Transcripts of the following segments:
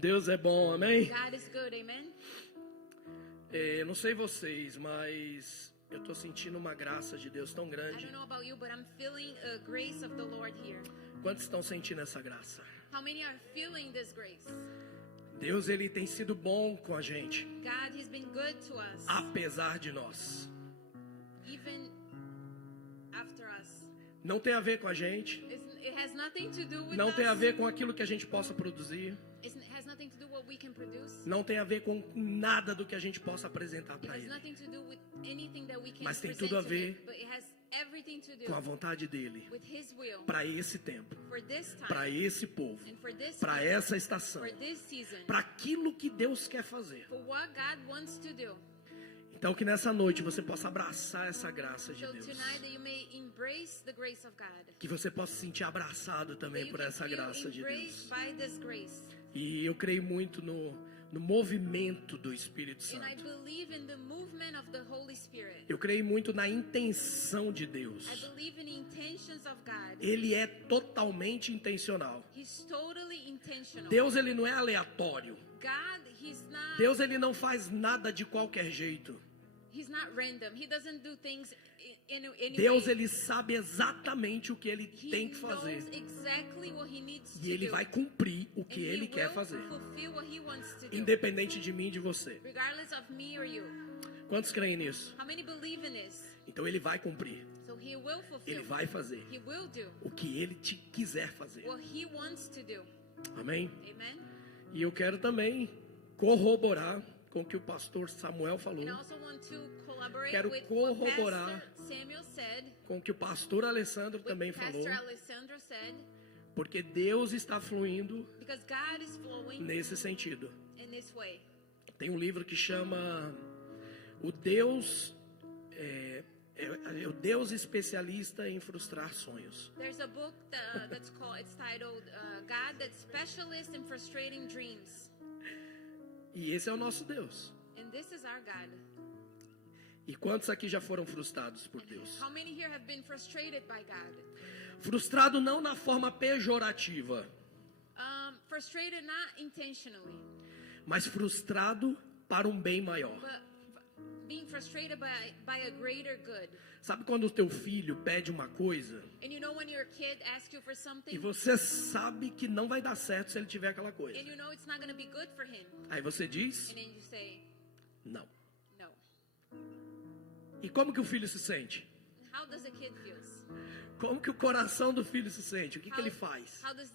Deus é bom, amém? God is good, amen? Eu não sei vocês, mas eu estou sentindo uma graça de Deus tão I grande. don't know about you, but I'm feeling a grace of the Lord here. Quantos estão sentindo essa graça? How many are feeling this grace? Deus, ele tem sido bom com a gente, God, He's been good to us, apesar de nós. even after us. Não tem a ver com a gente, It has nothing to do with não us. tem a ver com aquilo que a gente possa produzir, It has nothing to do what we can produce. não tem a ver com nada do que a gente possa apresentar It para has Ele, nothing to do with anything that we can mas tem present tudo a to ver Him, but it has everything to do com a vontade dele, with His will para esse tempo, for this time para esse povo, and for this para people, essa estação, for this season, para aquilo que Deus quer fazer. for what God wants to do. Então que nessa noite você possa abraçar essa graça de So Deus. tonight that you may embrace the grace of God. Que você possa se sentir abraçado That também you por can essa feel graça de embraced Deus. by this grace. E eu creio muito no movimento do Espírito And I Santo. believe in the movement of the Holy Spirit. Eu creio muito na intenção de I Deus. believe in the intentions of God. Ele é totalmente intencional. He's totally intentional. Deus, ele não é aleatório. God, Deus, ele não faz nada de qualquer jeito. He's not random. He doesn't do things in any Deus, way. ele sabe exatamente o que ele He tem que fazer. knows exactly what he needs E to ele do. vai cumprir o And que he ele quer will fazer. fulfill what he wants to do. Independente de mim e de você. Regardless of me or you. Quantos creem nisso? How many believe in this? Então ele vai cumprir. So he will fulfill. Ele vai fazer He will do o que ele te quiser fazer. what he wants to do. Amém? Amen? E eu quero também corroborar com o que o pastor Samuel falou, And I also want to collaborate Quero with what corroborar Pastor Samuel said, com o que o pastor Alessandro what também falou, Pastor Alessandro said, porque Deus está fluindo because God is flowing nesse sentido. in this way. Tem um livro que chama O Deus o Deus especialista em frustrar sonhos. There's a book it's titled God That's Specialist in Frustrating Dreams. E esse é o nosso Deus. And this is our God. E quantos aqui já foram frustrados por Deus? How many here have been frustrated by God? Frustrado não na forma pejorativa, Frustrated not intentionally, mas frustrado para um bem maior. but being frustrated by a greater good. Sabe quando o teu filho pede uma coisa And you know when your kid asks you for something e você sabe que não vai dar certo se ele tiver aquela coisa. and you know it's not going to be good for him, Aí você diz, and then you say não. no. E como que o filho se sente? How does a kid feel? Como que o coração do filho se sente? O que que ele faz? How does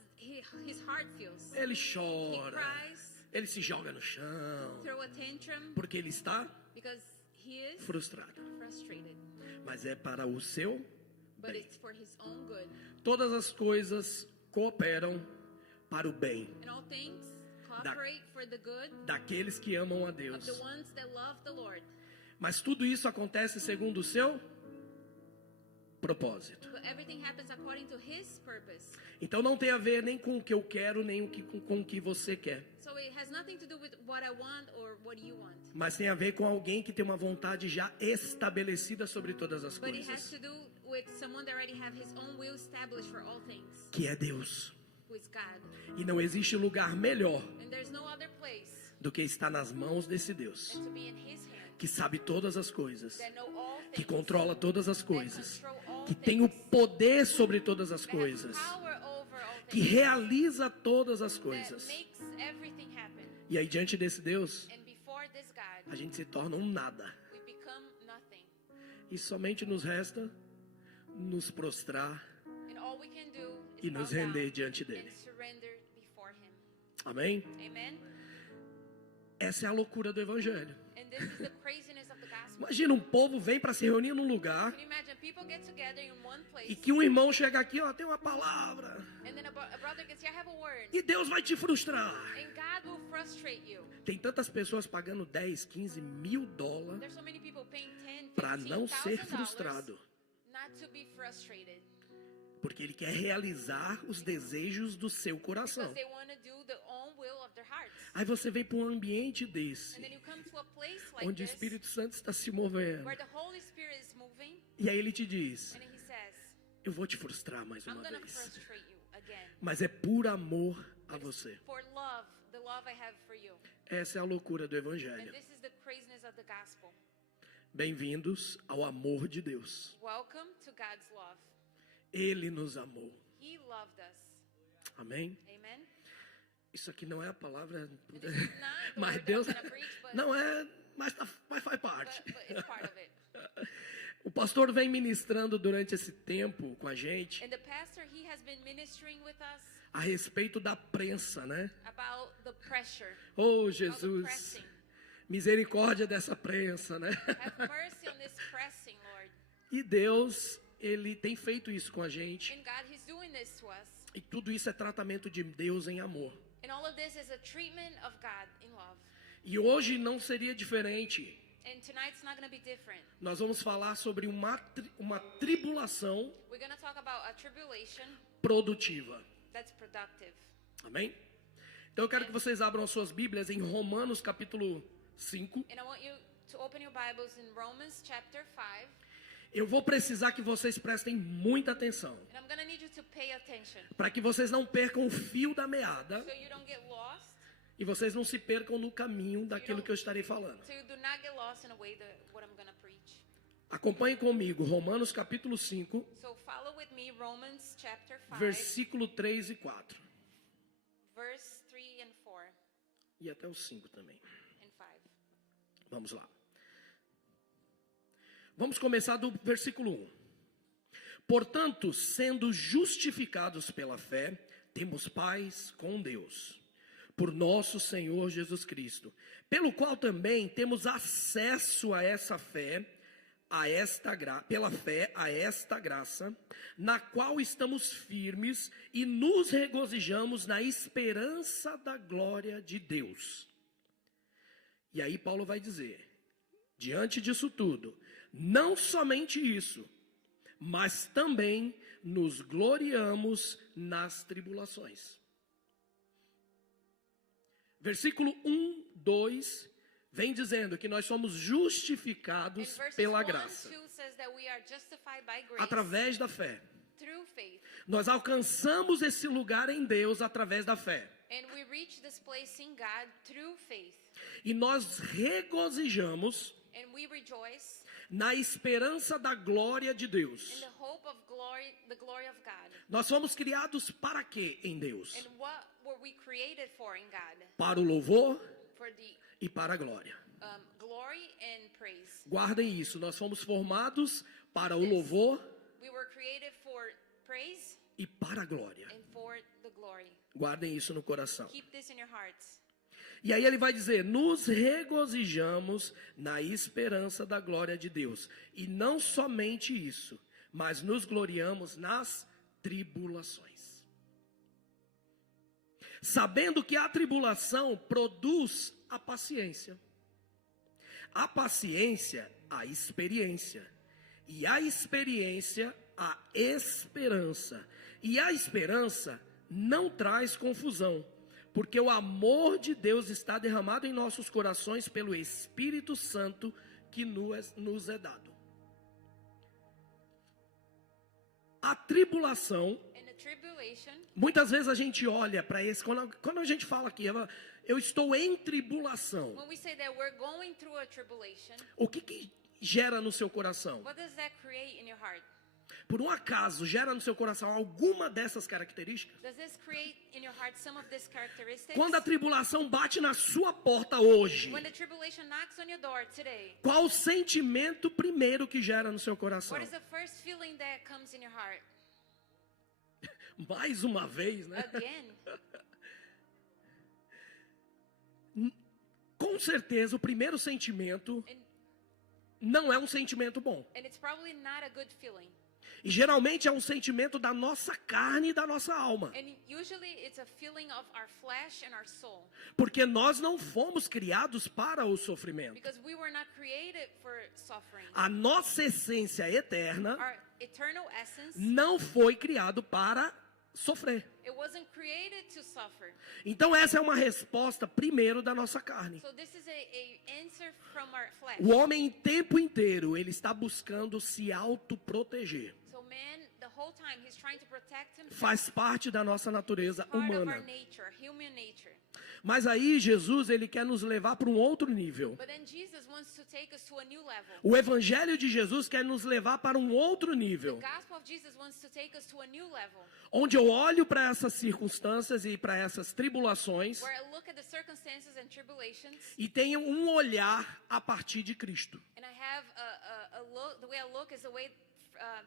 his heart feels? Ele He chora, cries, ele se joga no chão, throw a tantrum porque ele está because he is frustrado. frustrated. Mas é para o seu But bem. it's for his own good. Todas as coisas cooperam para o bem And all things cooperate for the good daqueles que amam a of Deus. the ones that love the Lord. Mas tudo isso acontece segundo o seu propósito. But everything happens according to his purpose. Então não tem a ver nem com o que eu quero, nem com o que você quer. So it has nothing to do with what I want or what you want. Mas tem a ver com alguém que tem uma vontade já estabelecida sobre todas as But it has coisas, to do with someone that already have his own will established for all things, que é Deus. who is God. E não existe lugar melhor And there's no other place do que estar nas mãos desse Deus, than to be in his hand, que sabe todas as coisas, that know all que things, controla todas as that coisas, control all que tem o things, poder sobre todas as that has coisas, power over all que things, realiza todas as that coisas. makes everything happen. E aí diante desse Deus, And before this God, a gente se torna um nada. we become nothing. E somente nos resta nos prostrar And all we can do is e bow nos down render diante dele. and surrender before him. Amém? Amen. Essa é a loucura do evangelho. And this is the craziness of the gospel. Imagina, um povo vem para se reunir num lugar Can you imagine people get together in one place, e que um irmão chega aqui, ó, tem uma palavra, and then a brother gets here, I have a word, e Deus vai te frustrar. and God will frustrate you. Tem tantas pessoas pagando 10, 15 mil dólares There's so many people paying 10, para não ser $15,000 frustrado, not to be frustrated, porque ele quer realizar os desejos do seu coração. because they want to do the own will of their hearts. Aí você vem para um ambiente And desse, then you come to a place like onde o this, Espírito Santo está se movendo, where the Holy Spirit is moving, e aí ele te diz, and then he says, eu vou te frustrar mais I'm uma going to vez, frustrate you again. mas é por amor a você. For love, the love I have for you. Essa é a loucura do And Evangelho. this is the craziness of the gospel. Bem-vindos ao amor de Deus. Welcome to God's love. Ele nos amou. He loved us. Amém? Amen. Isso aqui não é a palavra, And this is not the mas word Deus that I'm gonna preach, but, não é, mas faz parte. but it's part of it. O pastor vem ministrando durante esse tempo com a gente And the pastor, he has been ministering with us a respeito da prensa, né? about the pressure, Oh, about the Jesus, pressing. misericórdia dessa prensa, né? Have mercy on this pressing, Lord. E Deus, ele tem feito isso com a gente. And God, he's doing this to us. E tudo isso é tratamento de Deus em amor. And all of this is a treatment of God in love. E hoje não seria diferente. And tonight's not going to be different. Nós vamos falar sobre uma tribulação We're going to talk about a tribulation produtiva. that's productive. Amém? Então eu quero que vocês abram as suas Bíblias em Romanos capítulo 5. And I want you to open your Bibles in Romans chapter 5. Eu vou precisar que vocês prestem muita atenção, And I'm going to need you to pay attention para que vocês não percam o fio da meada so you don't get lost, e vocês não se percam no caminho daquilo que eu estarei falando. so you do not get lost in a way that what I'm going to preach. Acompanhe comigo, Romanos capítulo 5, So follow with me Romans chapter 5, versículo 3 e 4. verse 3 and 4 E até o 5 também. and 5. Vamos lá. Vamos começar do versículo 1. Portanto, sendo justificados pela fé, temos paz com Deus, por nosso Senhor Jesus Cristo, pelo qual também temos acesso a essa fé, pela fé a esta graça, na qual estamos firmes e nos regozijamos na esperança da glória de Deus. E aí Paulo vai dizer, diante disso tudo, não somente isso, mas também nos gloriamos nas tribulações. Versículo 1, 2, vem dizendo que nós somos justificados pela graça, através da fé. Through faith. Nós alcançamos esse lugar em Deus através da fé. And we reach this place in God through faith. E nós regozijamos And we rejoice na esperança da glória de in Deus. the hope of glory, the glory of God. Nós fomos criados para quê em Deus? And what were we created for in God? Para o louvor For the e para a glória. glory and praise. Guardem isso, nós fomos formados para o louvor We were created for praise e para a glória. and for the glory. Guardem isso no coração. Keep this in your hearts. E aí ele vai dizer, nos regozijamos na esperança da glória de Deus. E não somente isso, mas nos gloriamos nas tribulações. Sabendo que a tribulação produz a paciência. A paciência, a experiência. E a experiência, a esperança. E a esperança não traz confusão, porque o amor de Deus está derramado em nossos corações pelo Espírito Santo que nos é dado. A tribulação, In the tribulation, muitas vezes a gente olha para esse, quando a gente fala aqui, eu estou em tribulação, when we say that we're going through a tribulation, o que gera no seu coração? what does that create in your heart? Por um acaso, gera no seu coração alguma dessas características? Does this create in your heart some of these characteristics? Quando a tribulação bate na sua porta hoje, When the tribulation knocks on your door today, qual o sentimento primeiro que gera no seu coração? what is the first feeling that comes in your heart? Mais uma vez, né? Again, Com certeza, o primeiro sentimento and, não é um sentimento bom. and it's probably not a good feeling. E geralmente é um sentimento da nossa carne e da nossa alma. And usually it's a feeling of our flesh and our soul. Porque nós não fomos criados para o sofrimento. Because we were not created for suffering. A nossa essência eterna Our eternal essence, não foi criado para sofrer. it wasn't created to suffer. Então essa é uma resposta primeiro da nossa carne. So this is a answer from our flesh. O homem em tempo inteiro, ele está buscando se autoproteger. So man, the whole time he's trying to protect himself. Faz parte da nossa natureza Part of our humana. nature, human nature. Mas aí Jesus, ele quer nos levar para um outro nível. But then Jesus wants to take us to a new level. O evangelho de Jesus quer nos levar para um outro The nível, gospel of Jesus wants to take us to a new level, onde eu olho para essas circunstâncias e para essas tribulações where I look at the circumstances and tribulations, e tenho um olhar a partir de Cristo. and I have a look. The way I look is the way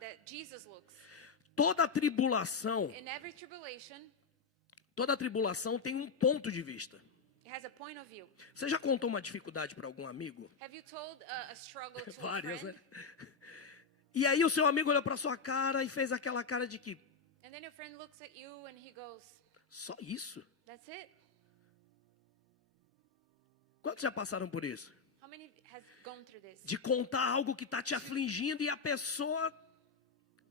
that Jesus looks. Toda tribulação, In every tribulation, toda tribulação tem um ponto de vista. it has a point of view. Você já contou uma dificuldade para algum amigo? Have you told a struggle to a Várias, né? friend? E aí o seu amigo olhou para sua cara e fez aquela cara de que And then your friend looks at you and he goes, só isso? "That's it." Quantos já passaram por isso? How many has gone through this? De contar algo que está te afligindo e a pessoa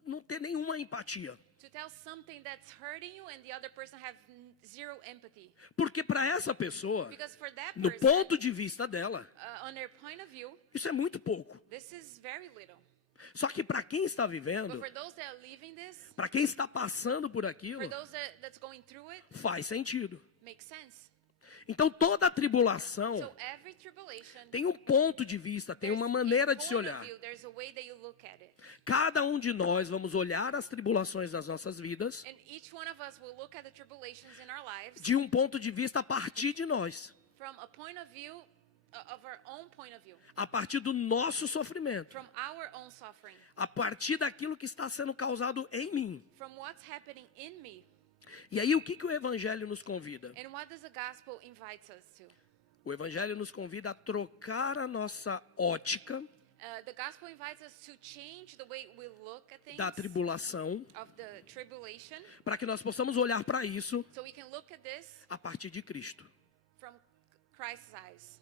não ter nenhuma empatia. To tell something that's hurting you and the other person have zero empathy. Porque para essa pessoa, Because for that no person, ponto de vista dela, on their point of view, isso é muito pouco. this is very little. Só que para quem está But vivendo, for those that are living this, para quem está passando por aquilo, for those that's going through it, faz sentido. makes sense. Então toda tribulação So every tribulation, tem um ponto de vista, tem uma maneira de se olhar. there's a way that you look at it. Cada um de nós vamos olhar as tribulações das nossas vidas And each one of us will look at the tribulations in our lives de um ponto de vista a partir de nós, from a point of view of our own point of view, a partir do nosso sofrimento, from our own suffering, a partir daquilo que está sendo causado em mim. from what's happening in me. E aí o que o evangelho nos convida? And what does the gospel invite us to? O evangelho nos convida a trocar a nossa ótica The gospel invites us to change the way we look at things da tribulação of the tribulation, para que nós possamos olhar para isso so we can look at this a partir de Cristo. from Christ's eyes.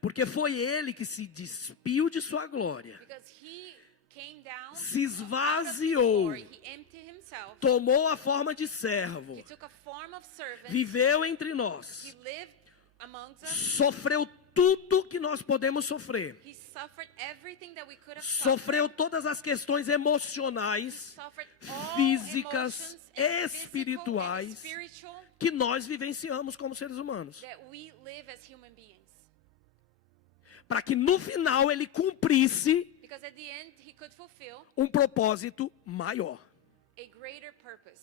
Porque foi ele que se despiu de sua glória, Because he came down, se out of his esvaziou, glory, he emptied himself, tomou a forma de servo, he took a form of servant, viveu entre he nós, lived amongst us, sofreu tudo que nós podemos sofrer, he suffered everything that we could have sofreu todas as questões emocionais, suffered all físicas, emotions and espirituais physical and spiritual que nós vivenciamos como seres humanos, that we live as human beings. para que no final ele cumprisse Because at the end he could fulfill um propósito maior. a greater purpose.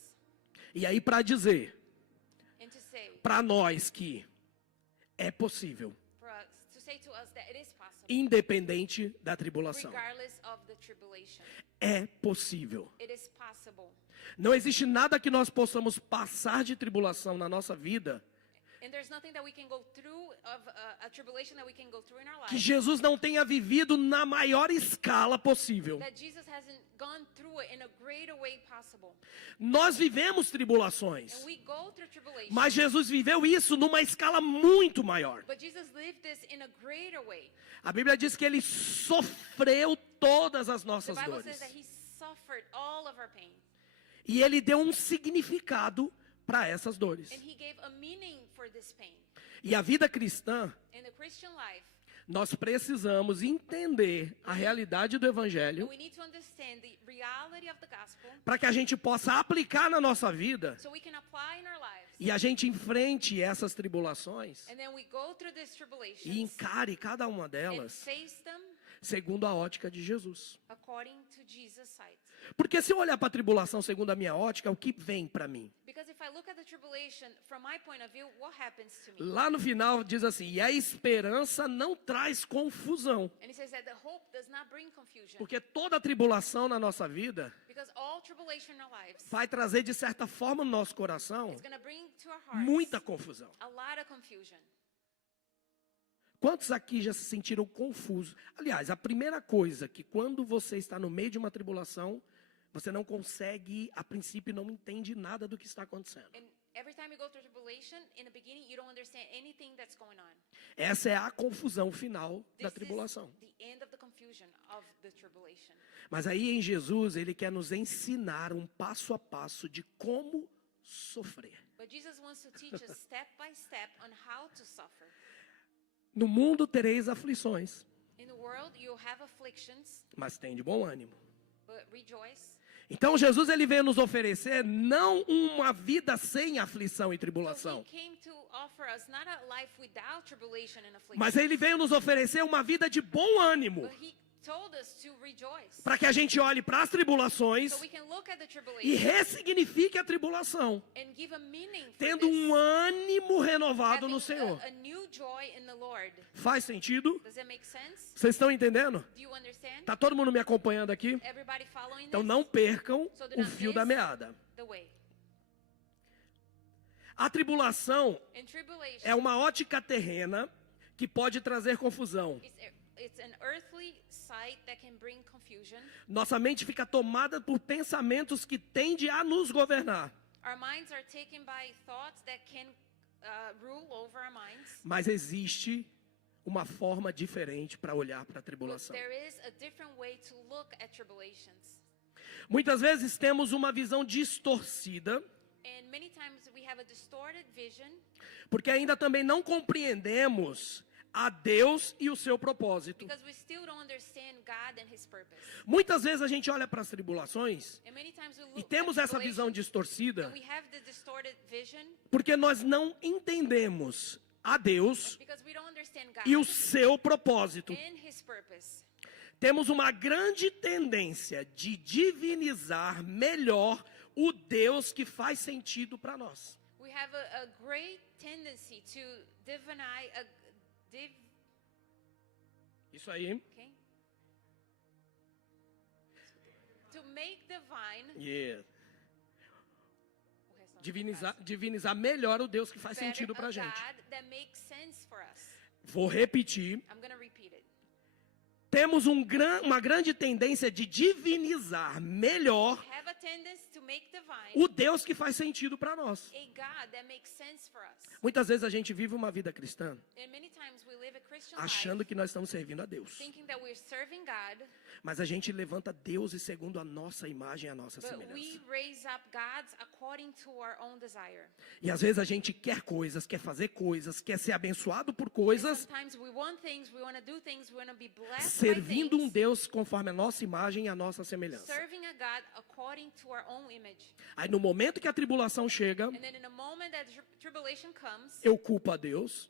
E aí para dizer And to say para nós que é possível, for us, to say to us that it is possible, independente da tribulação. regardless of the tribulation. É possível. It is possible. Não existe nada que nós possamos passar de tribulação na nossa vida And there's nothing that we can go through of a tribulation that we can go through in our que life Jesus não tenha vivido na maior escala possível. that Jesus hasn't gone through it in a greater way possible. Nós vivemos tribulações, And we go through tribulation. mas Jesus viveu isso numa escala muito maior. But Jesus lived this in a greater way. A Bíblia diz que ele sofreu todas as The nossas Bible says dores. that he suffered all of our pain. E ele deu um significado para essas dores. And he gave a meaning for this pain. E a vida cristã, In the Christian life, nós precisamos entender a realidade do Evangelho we need to understand the reality of the gospel para que a gente possa aplicar na nossa vida so we can apply in our lives. e a gente enfrente essas tribulações And then we go through these e tribulations encare cada uma and delas face them segundo a ótica de Jesus. according to Jesus' sight. Porque se eu olhar para a tribulação segundo a minha ótica, o que vem para mim? Because if I look at the tribulation from my point of view, what happens to me? Lá no final diz assim: e a esperança não traz confusão. And he says that the hope does not bring confusion. Porque toda tribulação na nossa vida Because all tribulation in our lives, vai trazer de certa forma no nosso coração it's going to bring to our hearts muita confusão. a lot of confusion. Quantos aqui já se sentiram confusos? Aliás, a primeira coisa que quando você está no meio de uma tribulação, você não consegue, a princípio não entende nada do que está acontecendo. And every time you go through tribulation, in the beginning you don't understand anything that's going on. Essa é a confusão final da This tribulação. is the end of the confusion of the tribulation. Mas aí em Jesus, ele quer nos ensinar um passo a passo de como sofrer. But Jesus wants to teach us step by step on how to suffer. No mundo tereis aflições, In the world you have afflictions, mas tem de bom ânimo. but rejoice. Então Jesus ele veio nos oferecer não uma vida sem aflição e So tribulação, he came to offer us not a life without tribulation and affliction, mas ele veio nos oferecer uma vida de bom ânimo, but he told us to rejoice. para que a gente olhe para as tribulações So we can look at the e tribulation ressignifique a tribulação, and give a meaning for tendo this, um ânimo renovado having no Senhor. a new joy in the Lord. Faz sentido? Does that make sense? Vocês estão entendendo? Do you understand? Tá todo mundo me acompanhando aqui? Everybody following Então this? não percam So do o not fio miss da meada. the way. A tribulação In tribulation, é uma ótica terrena que pode trazer confusão. it's an earthly sight that can bring confusion. Nossa mente fica tomada por pensamentos que tendem a nos governar. Our minds are taken by thoughts that can rule over our minds. Mas existe uma forma diferente para olhar para a But tribulação. there is a different way to look at tribulations. Muitas vezes temos uma visão distorcida, And many times we have a distorted vision porque ainda também não compreendemos a Deus e o seu propósito. because we still don't understand God and His purpose. Muitas vezes a gente olha para as tribulações And many times we e look temos at essa visão tribulation distorcida and we have the distorted vision porque nós não entendemos a Deus because we don't understand e o God seu propósito. and His purpose. Temos uma grande tendência de divinizar melhor o Deus que faz sentido para nós. We have a great tendency to Isso aí. okay? To make divine Yeah. o resto não Divinizar melhor o Deus que faz better sentido para a a gente. God that makes sense for us. Vou repetir. I'm going to repeat it. Temos uma grande tendência de divinizar melhor Have a tendency to make divine o Deus que faz sentido para nós. a God that makes sense for us. Muitas vezes a gente vive uma vida cristã And many times we live a Christian achando life que nós estamos servindo a Deus. thinking that we're serving God, Mas a gente levanta deuses segundo a nossa imagem e a nossa but we semelhança. raise up gods according to our own desire. E às vezes a gente quer coisas, quer fazer coisas, quer ser abençoado por And coisas, sometimes we want things, we want to do things, we want to be blessed servindo by um things, Deus conforme a nossa imagem e a nossa semelhança. serving a God according to our own image. Aí no momento que a tribulação chega, And then in a moment that tribulation comes, eu culpo a Deus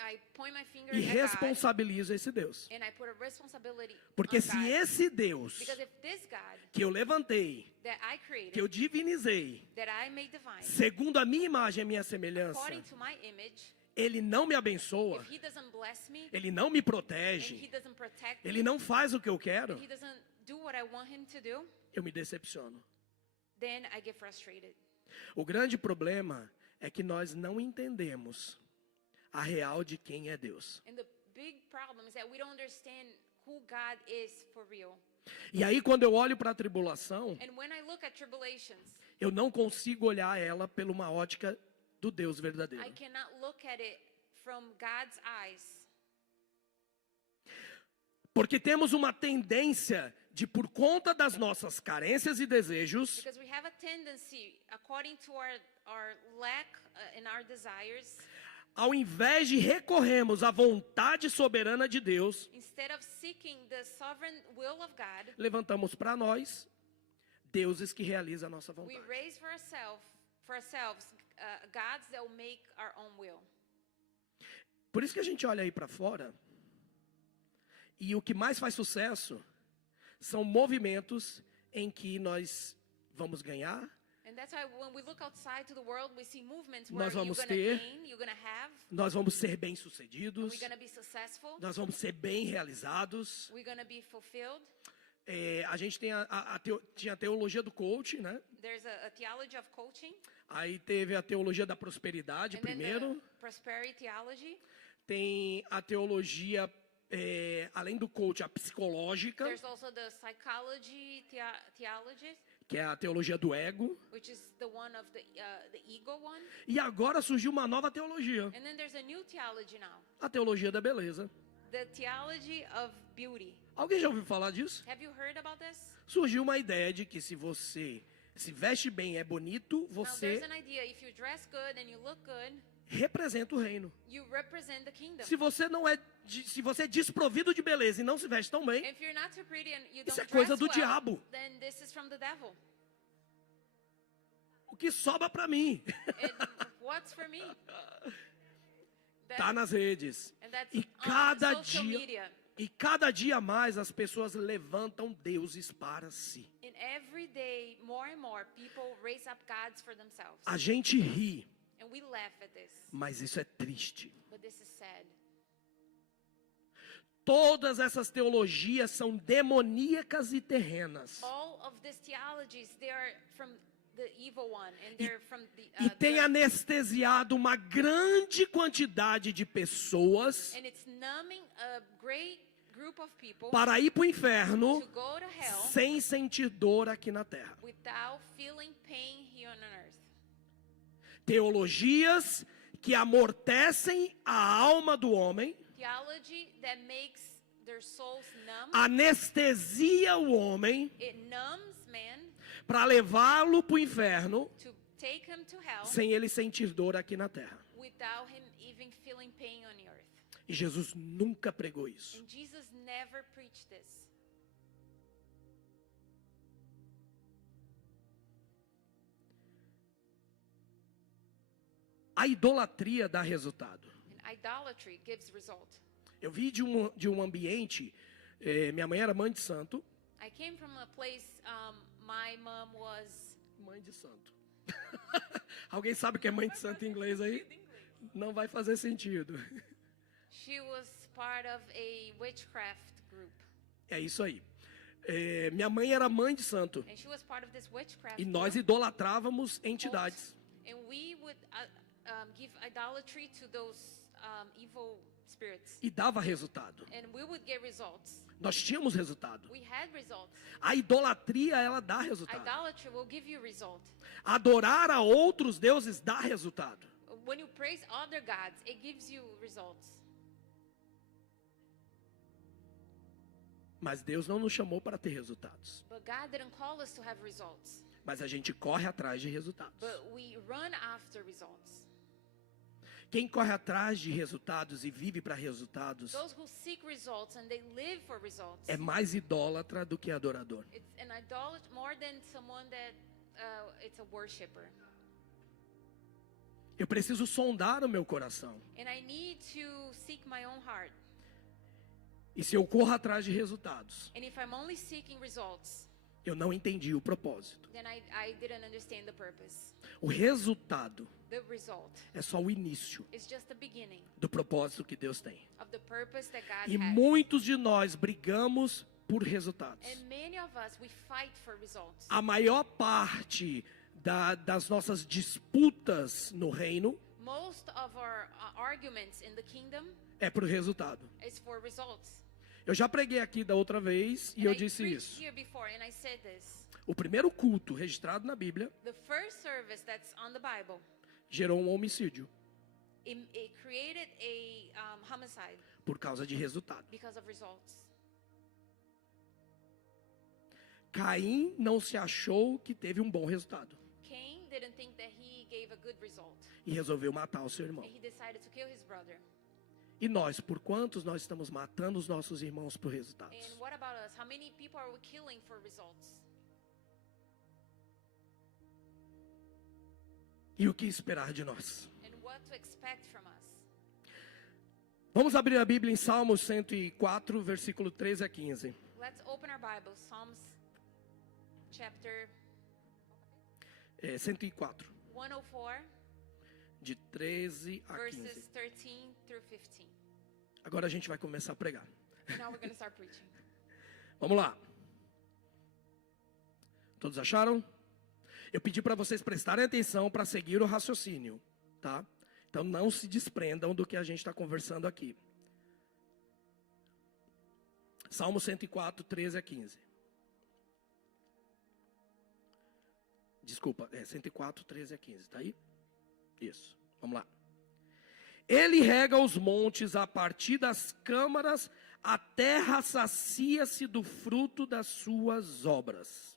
I point my finger e at God responsabilizo esse Deus. and I put a responsibility Porque on se God. esse Deus Because if this God que eu levantei, that I created, que eu divinizei, that I made divine, segundo a minha imagem e a minha semelhança, according to my image, ele não me abençoa, if He doesn't bless me, ele não me and He protege, doesn't protect ele me, não faz o que eu quero, and He doesn't do what I want Him to do, eu me decepciono. then I get frustrated. O grande problema é que nós não entendemos a real de quem é Deus. And the big problem is that we don't understand who God is for real. E aí quando eu olho para a tribulação, And when I look at tribulations, eu não consigo olhar ela por uma ótica do Deus verdadeiro. I cannot look at it from God's eyes. Porque temos uma tendência de, por conta das nossas carências e desejos, Because we have a tendency, according to our lack and our desires, ao invés de recorrermos à vontade soberana de Deus, instead of seeking the sovereign will of God, levantamos para nós deuses que realizam a nossa we vontade. raise for ourselves gods that will make our own will. Por isso que a gente olha aí para fora, e o que mais faz sucesso são movimentos em que nós vamos ganhar, And that's why when we look outside to the world, we see movements where nós you're vamos going to ter, gain, you're going to have, nós vamos ser we're bem-sucedidos, going to be successful, nós vamos ser bem realizados. we're going to be fulfilled. A gente tem tinha a teologia do coach, né? There's a theology of coaching, Aí teve a teologia da prosperidade and then primeiro. the prosperity theology. Tem a teologia, além do coach, a psicológica, There's also the psychology theology, que é a teologia do ego. which is the one of the ego one. E agora surgiu uma nova teologia, And then there's a new theology now, a teologia da beleza. the theology of beauty. Alguém já ouviu falar disso? Have you heard about this? Surgiu uma ideia de que se você Se veste bem, é bonito, Now, você there's an idea. If you dress good and you look good, representa o reino. you represent the kingdom. Se você não é, se você é desprovido de beleza e não se veste tão bem, If you're not too pretty and you isso don't é coisa dress do well, diabo. then this is from the devil. O que sobra para mim And what's for me? tá nas redes. And that's E on cada social dia, media. e cada dia mais as pessoas levantam deuses para si. And every day, more and more, people raise up gods for themselves. A gente ri, And we laugh at this. mas isso é triste. But this is sad. Todas essas teologias são demoníacas e terrenas. All of these theologies, they are from the evil one. And they're from E tem the, anestesiado uma grande quantidade de pessoas and it's numbing a great group of people para ir para o inferno to go to hell sem sentir dor aqui na terra. without feeling pain here on earth. Teologias que amortecem a alma do homem, Theology that makes their souls numb. anestesia o homem It numbs man para levá-lo para o inferno to take him to hell sem ele sentir dor aqui na terra. without him even feeling pain on the earth. E Jesus nunca pregou isso. And Jesus never preached this. A idolatria dá resultado. And idolatry gives result. Eu vi de um ambiente, minha mãe era mãe de santo. I came from a place my mom was Mãe de santo. Alguém sabe o que é mãe de santo em inglês aí? Não vai fazer sentido. she was part of a witchcraft group. É isso aí. Minha mãe era mãe de santo. And she was part of this witchcraft E nós group. idolatrávamos entidades. And we would give idolatry to those evil spirits. E dava resultado. And we would get results. Nós tínhamos resultado. We had results. A idolatria, ela dá resultado. Idolatry will give you result. Adorar a outros deuses dá resultado. When you praise other gods, it gives you results. Mas Deus não nos chamou para ter resultados. But God didn't call us to have results. Mas a gente corre atrás de resultados. But we run after results. Quem corre atrás de resultados e vive para resultados Those who seek results and they live for results. é mais idólatra do que adorador. It's an idolatry more than someone that it's a worshipper. Eu preciso sondar o meu coração. And I need to seek my own heart. E se eu corro atrás de resultados, And if I'm only seeking results, eu não entendi o propósito. then I didn't understand the purpose. O resultado The result é só o início is just the beginning do propósito que Deus tem. of the purpose that God E has. muitos de nós brigamos por resultados. And many of us, we fight for results. A maior parte das nossas disputas no reino Most of our arguments in the kingdom é por resultado. is for results. Eu já preguei aqui da outra vez e And eu I disse preached isso. here before, and I said this. O primeiro culto registrado na Bíblia The first service that's on the Bible, gerou um homicídio it created a homicide por causa de resultado. because of results. Caim não se achou que teve um bom resultado Cain didn't think that he gave a good result, e resolveu matar o seu irmão. and he decided to kill his brother. E nós, por quantos nós estamos matando os nossos irmãos por resultados? And what about us? How many people are we killing for results? E o que esperar de nós? And what to expect from us? Vamos abrir a Bíblia em Salmos 104, versículo 13 a 15. Let's open our Bibles, Psalms chapter 104, 104, de 13 a verses 15. 13 through 15. Agora a gente vai começar a pregar. Now we're going to start preaching. Vamos lá. Todos acharam? Eu pedi para vocês prestarem atenção para seguir o raciocínio, tá? Então não se desprendam do que a gente está conversando aqui. Salmo 104, 13 a 15. Desculpa, 104, 13 a 15, tá aí? Isso, vamos lá. Ele rega os montes a partir das câmaras, a terra sacia-se do fruto das suas obras.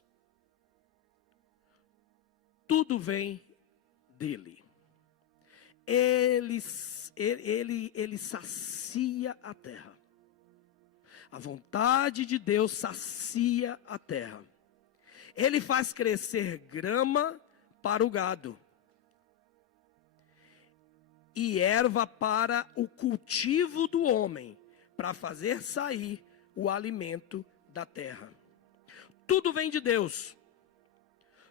tudo vem dele. Ele sacia a terra. A vontade de Deus sacia a terra. Ele faz crescer grama para o gado e erva para o cultivo do homem, para fazer sair o alimento da terra. Tudo vem de Deus.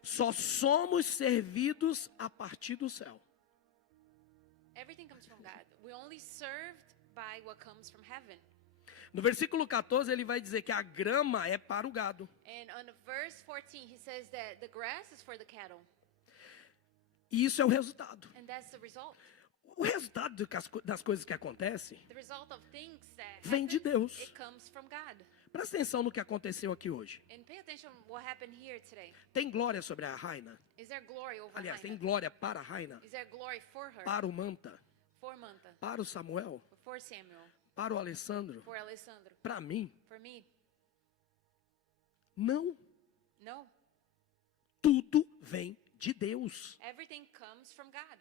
Só somos servidos a partir do céu. Everything comes from God. We're only served by what comes from heaven. No versículo 14 ele vai dizer que a grama é para o gado. And on verse 14 he says that the grass is for the cattle. E isso é o resultado. And that's the result. O resultado das coisas que acontecem The result of things that vem de happen, Deus. it comes from God. Presta atenção no que aconteceu aqui hoje. And pay attention what happened here today. Tem glória sobre a Raina. Is there glory over Aliás, tem Hannah? glória para a Raina, Is there glory for her? para o Manta, For Manta? para o Samuel, For Samuel? para o Alessandro, For Alessandro? para mim. For me? Não. No. Tudo vem de Deus. Everything comes from God.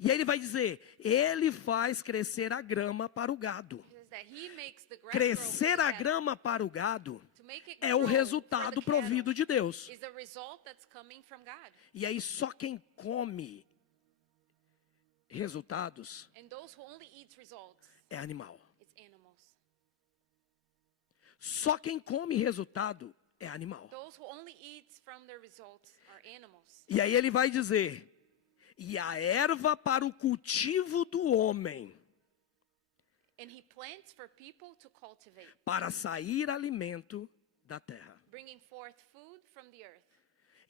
E aí ele vai dizer, ele faz crescer a grama para o gado. It says that he makes the grass Crescer grow a for the cattle. grama para o gado To make it é o grow resultado for the provido cattle de Deus. is the result that's coming from God. E aí só quem come resultados And those who only eat results, é animal. it's animals. Só quem come resultado é animal. Those who only eat from the results are animals. E aí ele vai dizer, e a erva para o cultivo do homem, And he plants for people to cultivate, para sair alimento da terra. bringing forth food from the earth.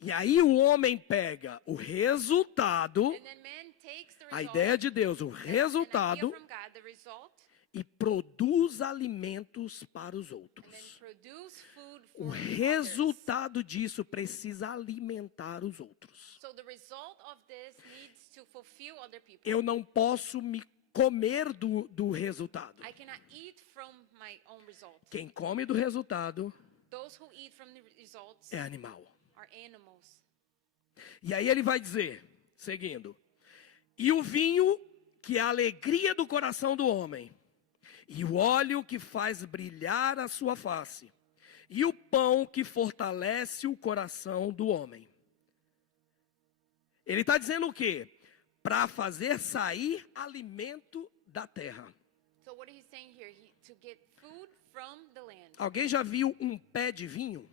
E aí o homem pega o resultado, And then man takes the a result, ideia de Deus, o an idea resultado, from God, the result, e produz alimentos para os and then outros. produce food O for others. resultado disso precisa alimentar os outros. So the result of this needs to fulfill other people. Eu não posso me comer do resultado. I cannot eat from my own result. Quem come do resultado Those who eat from the results é animal. are animals. E aí ele vai dizer, seguindo, e o vinho que é a alegria do coração do homem, e o óleo que faz brilhar a sua face, e o pão que fortalece o coração do homem. Ele está dizendo o quê? Para fazer sair alimento da terra. So what he's saying here, to get food from the land. Alguém já viu um pé de vinho?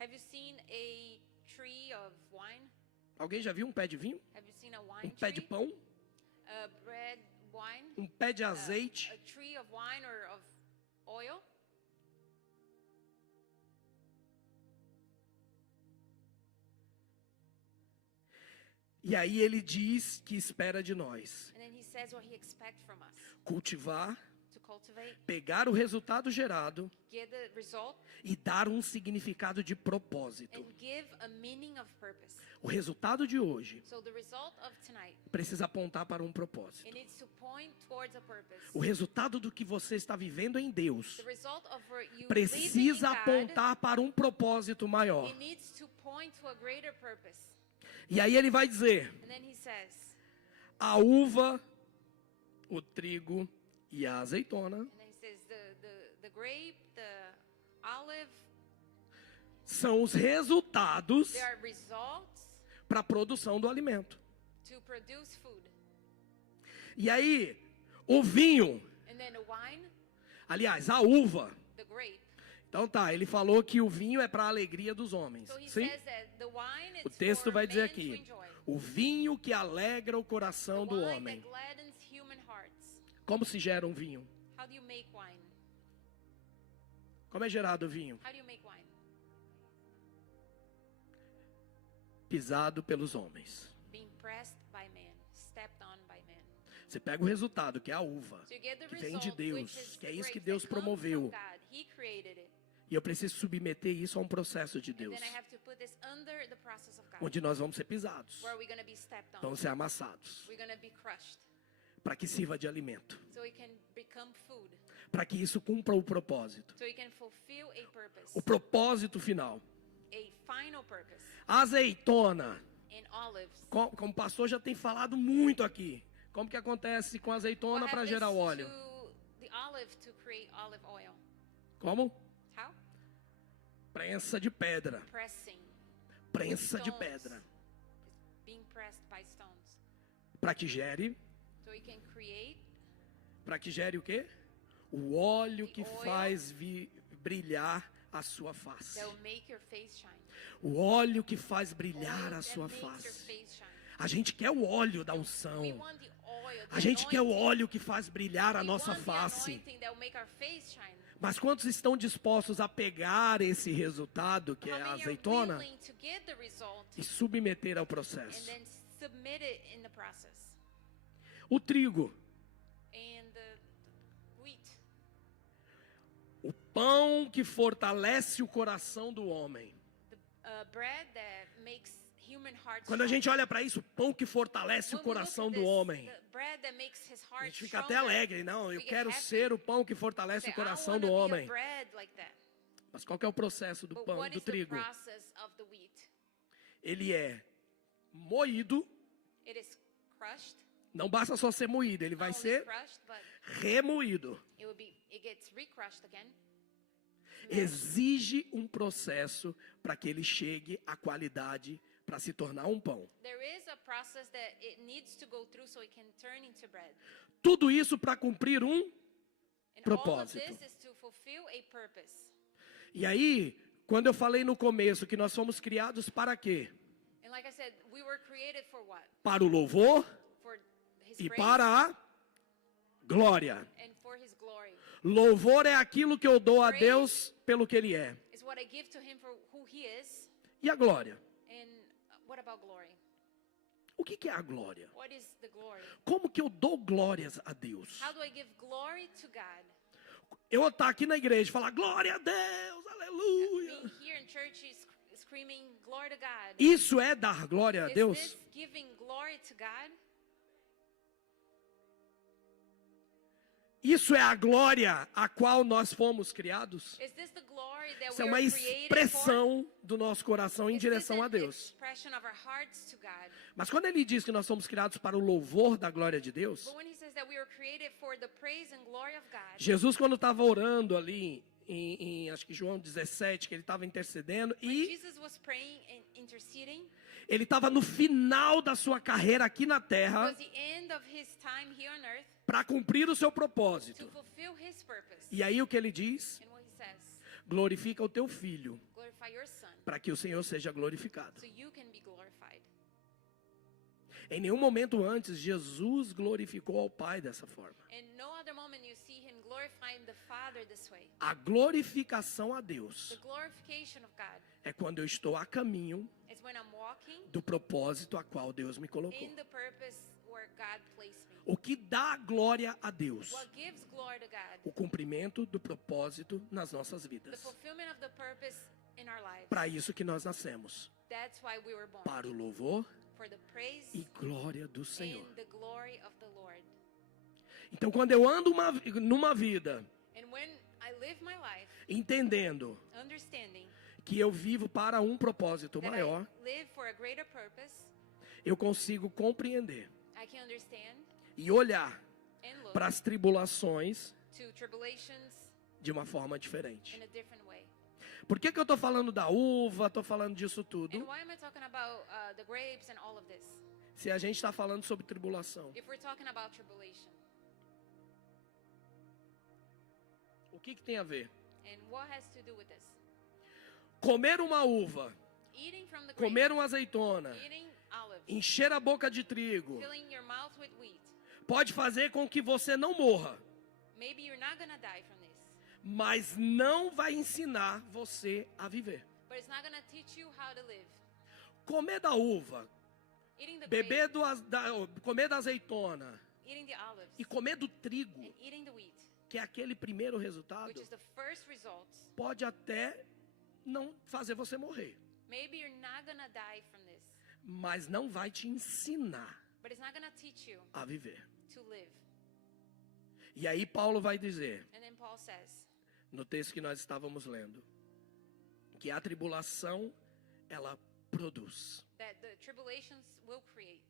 Have you seen a tree of wine? Alguém já viu um pé de vinho? Have you seen a wine Um pé de tree? pão? Bread, wine? Um pé de azeite? A tree of wine or of oil? E aí ele diz que espera de nós And then he says what he expects from us. cultivar, To cultivate, pegar o resultado gerado get the result, e dar um significado de propósito. and give a meaning of purpose. O resultado de hoje So the result of tonight, precisa apontar para um propósito. it needs to point towards a purpose. O resultado do que você está vivendo em Deus The result of what you precisa live in God, apontar para um propósito maior. it needs to point to a greater purpose. E aí ele vai dizer, And then he says, a uva, o trigo e a azeitona and then he says the grape, the olive, são os resultados they are results para a produção do alimento. to produce food. E aí, o vinho, And then the wine, aliás, a uva. the grape. Então tá, ele falou que o vinho é para a alegria dos homens. So he Sim? says that the wine O is texto for vai dizer man to aqui, enjoy. o vinho que alegra o coração The do wine homem. that gladdens human hearts. Como se gera um vinho? How do you make wine? Como é gerado o vinho? How do you make wine? Pisado pelos homens. Being pressed by man, stepped on by man. Você pega o resultado, que é a uva, So you get the que vem de result, Deus, which is que é the isso que grape Deus that comes promoveu. from God. He created it. E eu preciso submeter isso a um processo de And Deus, then I have to put this under the process of God. onde nós vamos ser pisados, Where we're going to be stepped on. vamos ser amassados, We're going to be crushed. para que sirva de alimento, So it can become food. para que isso cumpra o propósito. So it can fulfill a purpose. O propósito final. A final purpose. A azeitona, and olives. Como o pastor já tem falado muito aqui. Como que acontece com a azeitona What para happens gerar óleo? to the olive to create olive oil? Como? How? Prensa de pedra. Pressing. Prensa de Stones. pedra. It's being pressed by stones. Para que gere. So you can create Para que gere o quê? O óleo que The oil. faz brilhar a sua face. that will make your face shine. O óleo que faz brilhar Oil a that sua makes your face. face shine. A gente quer o óleo da We unção. want the oil, the A gente quer o anointing. óleo que faz brilhar a We nossa want the face. anointing that will make our face shine. Mas quantos estão dispostos a pegar esse resultado, que é How a many are azeitona, willing to get the result e submeter ao and processo? then submit it in the process? O trigo, And the wheat, o pão que fortalece o coração do homem. the bread that makes human hearts Quando a strong. gente olha para isso, o pão que fortalece o When we look coração at do this, homem, the bread that makes his a heart gente fica até stronger, alegre. Não, eu we get quero happy. ser o pão que fortalece Say, o coração I do wanna be a homem. bread like that. Mas qual que é o processo do But pão, what do is the trigo? process of the wheat? Ele é moído, It is crushed. não basta só ser moído, ele vai Not only ser crushed, but remoído. it gets recrushed again. Exige um processo para que ele chegue à qualidade para se tornar um pão. There is a process that it needs to go through so it can turn into bread. Tudo isso para cumprir um And all of propósito. this is to fulfill a purpose. E aí, quando eu falei no começo que nós fomos criados para quê? And like I said, we were created for what? Para o louvor For his e praise para a glória. and for his glory. Louvor é aquilo que eu dou a Deus pelo que ele é. It's what I give to him for who he is. E a glória? And what about glory? O que que é a glória? What is the glory? Como que eu dou glórias a Deus? How do I give glory to God? Eu estar aqui na igreja e falar glória a Deus, aleluia. Being here in church is screaming glory to God. Isso é dar glória a Is Deus? this giving glory to God? Isso é a glória a qual nós fomos criados? Is this the glory that Isso é we uma were created for? expressão do nosso coração em Is this direção a an Deus. expression of our hearts to God? Mas quando ele diz que nós somos criados para o louvor da glória de Deus, But when he says that we were created for the praise and glory of God, Jesus, quando estava orando ali em acho que João 17, que ele estava intercedendo, when e Jesus was praying and interceding, ele estava no final da sua carreira aqui na it terra was the end of his time here on earth para cumprir o seu to propósito. fulfill his purpose. E aí o que ele diz? And what he says, Glorifica o teu filho, glorify your son, para que o Senhor seja glorificado. so you can be glorified. Em nenhum momento antes, Jesus glorificou ao Pai dessa forma. And no other moment you see him glorifying the Father this way. A glorificação a The Deus glorification of God é quando eu estou a caminho is when I'm walking do propósito a qual Deus me colocou. in the purpose where God placed me. O que dá glória a Deus? What gives glory to God? O cumprimento do propósito nas nossas The vidas. fulfillment of the purpose in our lives. Para isso que nós nascemos. That's why we were born. Para o louvor For the praise e glória do Senhor. and the glory of the Lord. Então, quando eu ando numa vida And when I live my life entendendo understanding que eu vivo para um propósito that maior, I live for a greater purpose, eu consigo compreender I can understand e olhar and look para as tribulações to tribulations de uma forma diferente. in a different way. Por que eu estou falando da uva, estou falando disso And tudo, why am I talking about the grapes and all of this? se a gente está falando sobre tribulação? If we're talking about tribulation, O que tem a ver? and what has to do with this? Comer uma uva, Eating from the grape, comer uma azeitona, eating olives, encher a boca de trigo, filling your mouth with wheat. pode fazer com que você não morra, Maybe you're not gonna die from this, mas não vai ensinar você a viver. but it's not gonna teach you how to live. Comer da uva, Eating the beber grape, comer da azeitona eating the olives, e comer do trigo, and eating the wheat, que é aquele primeiro resultado, which is the first results. pode até não fazer você morrer, Maybe you're not gonna die from this, mas não vai te ensinar but it's not gonna teach you a viver. to live. E aí Paulo vai dizer, And then Paul says, no texto que nós estávamos lendo, que a tribulação, ela produz. that the tribulations will create.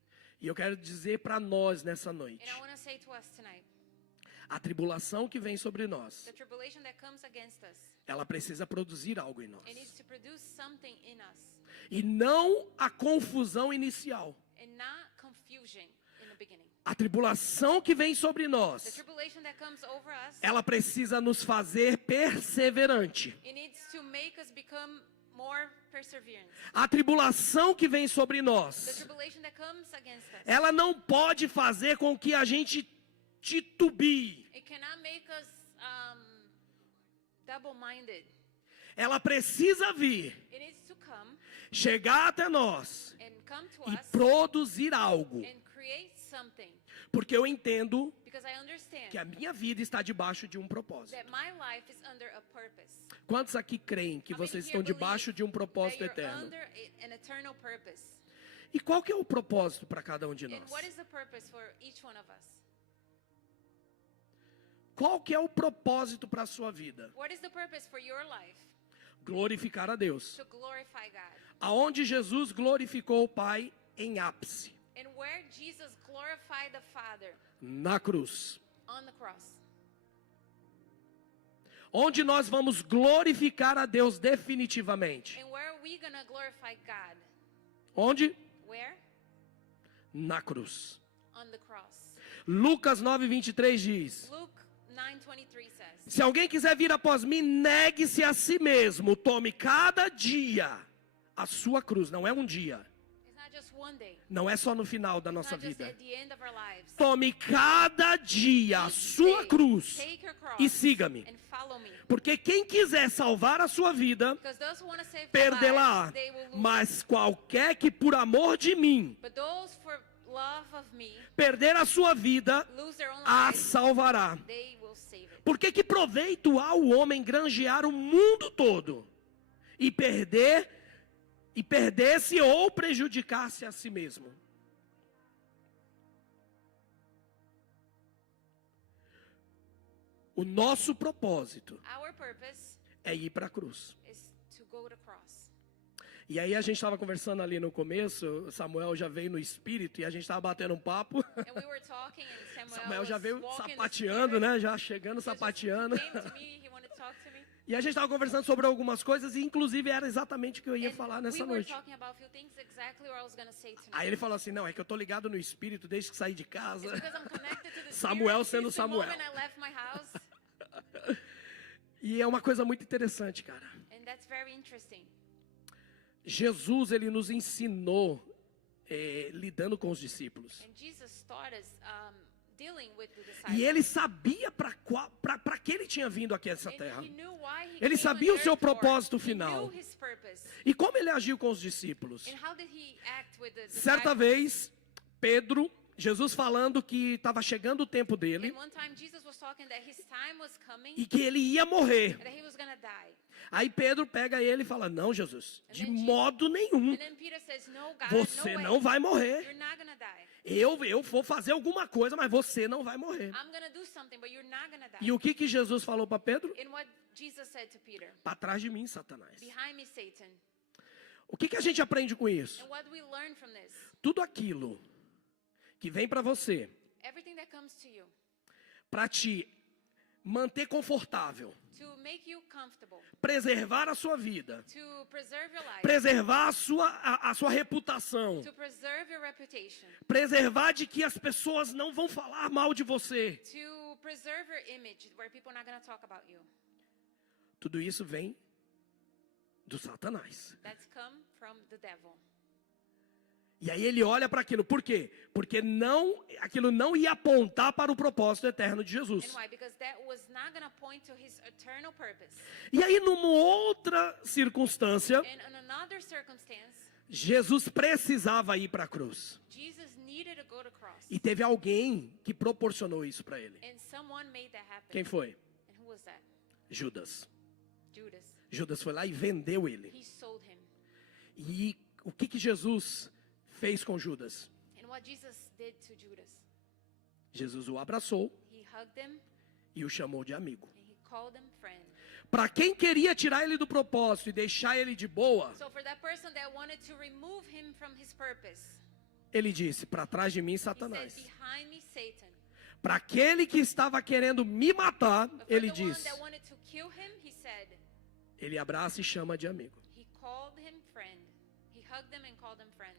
E eu quero dizer para nós nessa noite, And I want to say to us tonight, a tribulação que vem sobre nós, the tribulation that comes against us, ela precisa produzir algo em nós. it needs to produce something in us, E não a confusão inicial. and not confusion in the beginning. A tribulação que vem sobre The nós, tribulation that comes over us, ela precisa nos fazer perseverante. it needs to make us become more perseverant. A tribulação que vem sobre The nós, tribulation that comes against us, ela não pode fazer com que a gente titubie. it cannot make us double-minded. Ela precisa vir, It needs to come chegar até nós and come to e us produzir algo. and create something. Porque eu entendo Because I understand que a minha vida está debaixo de um propósito. that my life is under a purpose. Quantos aqui creem que How many vocês here estão believe debaixo de um propósito that you're eterno? under an eternal purpose? E qual que é o propósito para cada um de And nós? what is the purpose for each one of us? Qual que é o propósito para a sua vida? What is the purpose for your life? Glorificar a Deus. To glorify God. Aonde Jesus glorificou o Pai em ápice, And where Jesus glorified the Father na cruz. on the cross. Onde nós vamos glorificar a Deus definitivamente? And where are we going to glorify God? Onde? Where? Na cruz. On the cross. Lucas 9:23 diz: Luke 9:23 says, se alguém quiser vir após mim, negue-se a si mesmo, tome cada dia a sua cruz. Não é um dia, it's not just one day. não é só no final da It's nossa not just vida. at the end of our lives. Tome cada dia a sua Day, cruz take your cross e siga-me. and follow me. Porque quem quiser salvar a sua vida, Because those who want to save their perdê-la. lives, they will lose. Mas qualquer que por amor de mim But those for love of me perder a sua vida, lose their own a lives, salvará. they will save it. Porque que proveito há o homem granjear o mundo todo e perdesse ou prejudicasse a si mesmo? O nosso propósito Our purpose é ir para a cruz. is to go to cross. E aí a gente estava conversando ali no começo, o Samuel já veio no espírito e a gente estava batendo um papo. And we were talking and Samuel was já veio walking in the sapateando, spirit. né? Já chegando He just sapateando. came to me, he wanted to talk to me. E a gente estava conversando sobre algumas coisas e inclusive era exatamente o que eu ia falar And nessa we were noite. talking about a few things exactly what I was going to say tonight. Aí ele falou assim, não, é que eu tô ligado no espírito desde que saí de casa. It's because I'm connected to the Samuel spirit sendo since the Samuel. moment I left my house. E é uma coisa muito interessante, cara. And that's very interesting. Jesus, ele nos ensinou lidando com os discípulos. And Jesus taught us dealing with the E disciples. ele sabia para que ele tinha vindo aqui a essa And terra. he knew why he Ele came sabia on o seu earth for. propósito He final. knew his purpose. E como ele agiu com os discípulos? And how did he act with the Certa disciples? vez, Pedro, Jesus falando que estava chegando o tempo dele And one time Jesus was talking that his time was coming e que ele ia morrer. and that he was going to die. Aí Pedro pega ele e fala, não, Jesus, de then Jesus- modo nenhum. And then Peter says, "No, God, Você no way. não vai morrer. You're not going to die. Eu vou fazer alguma coisa, mas você não vai morrer. I'm going to do something, but you're not going to die." E o que Jesus falou para Pedro? And what Jesus said to Peter, Para trás de mim, Satanás. "Behind me, Satan." O que a gente aprende com isso? And what do we learn from this? Tudo aquilo que vem para você, Everything that comes to you para te manter confortável, to make you comfortable, preservar a sua vida, to preserve your life, preservar a sua reputação, to preserve your reputation, preservar de que as pessoas não vão falar mal de você. to preserve your image where people are not going to talk about you. Tudo isso vem do Satanás. That's come from the devil. E aí ele olha para aquilo. Por quê? Porque aquilo não ia apontar para o propósito eterno de And Jesus. why? Because that was not going to point to his eternal purpose. E aí, numa outra circunstância, And in another circumstance, Jesus precisava ir para a cruz. Jesus needed to go to cross. E teve alguém que proporcionou isso para ele. And someone made that happen. Quem foi? And who was that? Judas. Judas. Judas foi lá e vendeu ele. He sold him. E o que Jesus fez com Judas? And what Jesus did to Judas, Jesus o abraçou he hugged him e o chamou de amigo. and he called him friend. Para quem queria tirar ele do propósito e deixar ele de boa, So for that person that wanted to remove him from his purpose, ele disse: para trás de mim, he said, Satanás. behind me, Satan. Para aquele que estava querendo me matar, But for ele the one disse, that wanted to kill him, he said, ele abraça e chama de amigo. he called him friend. He hugged him and called him friend.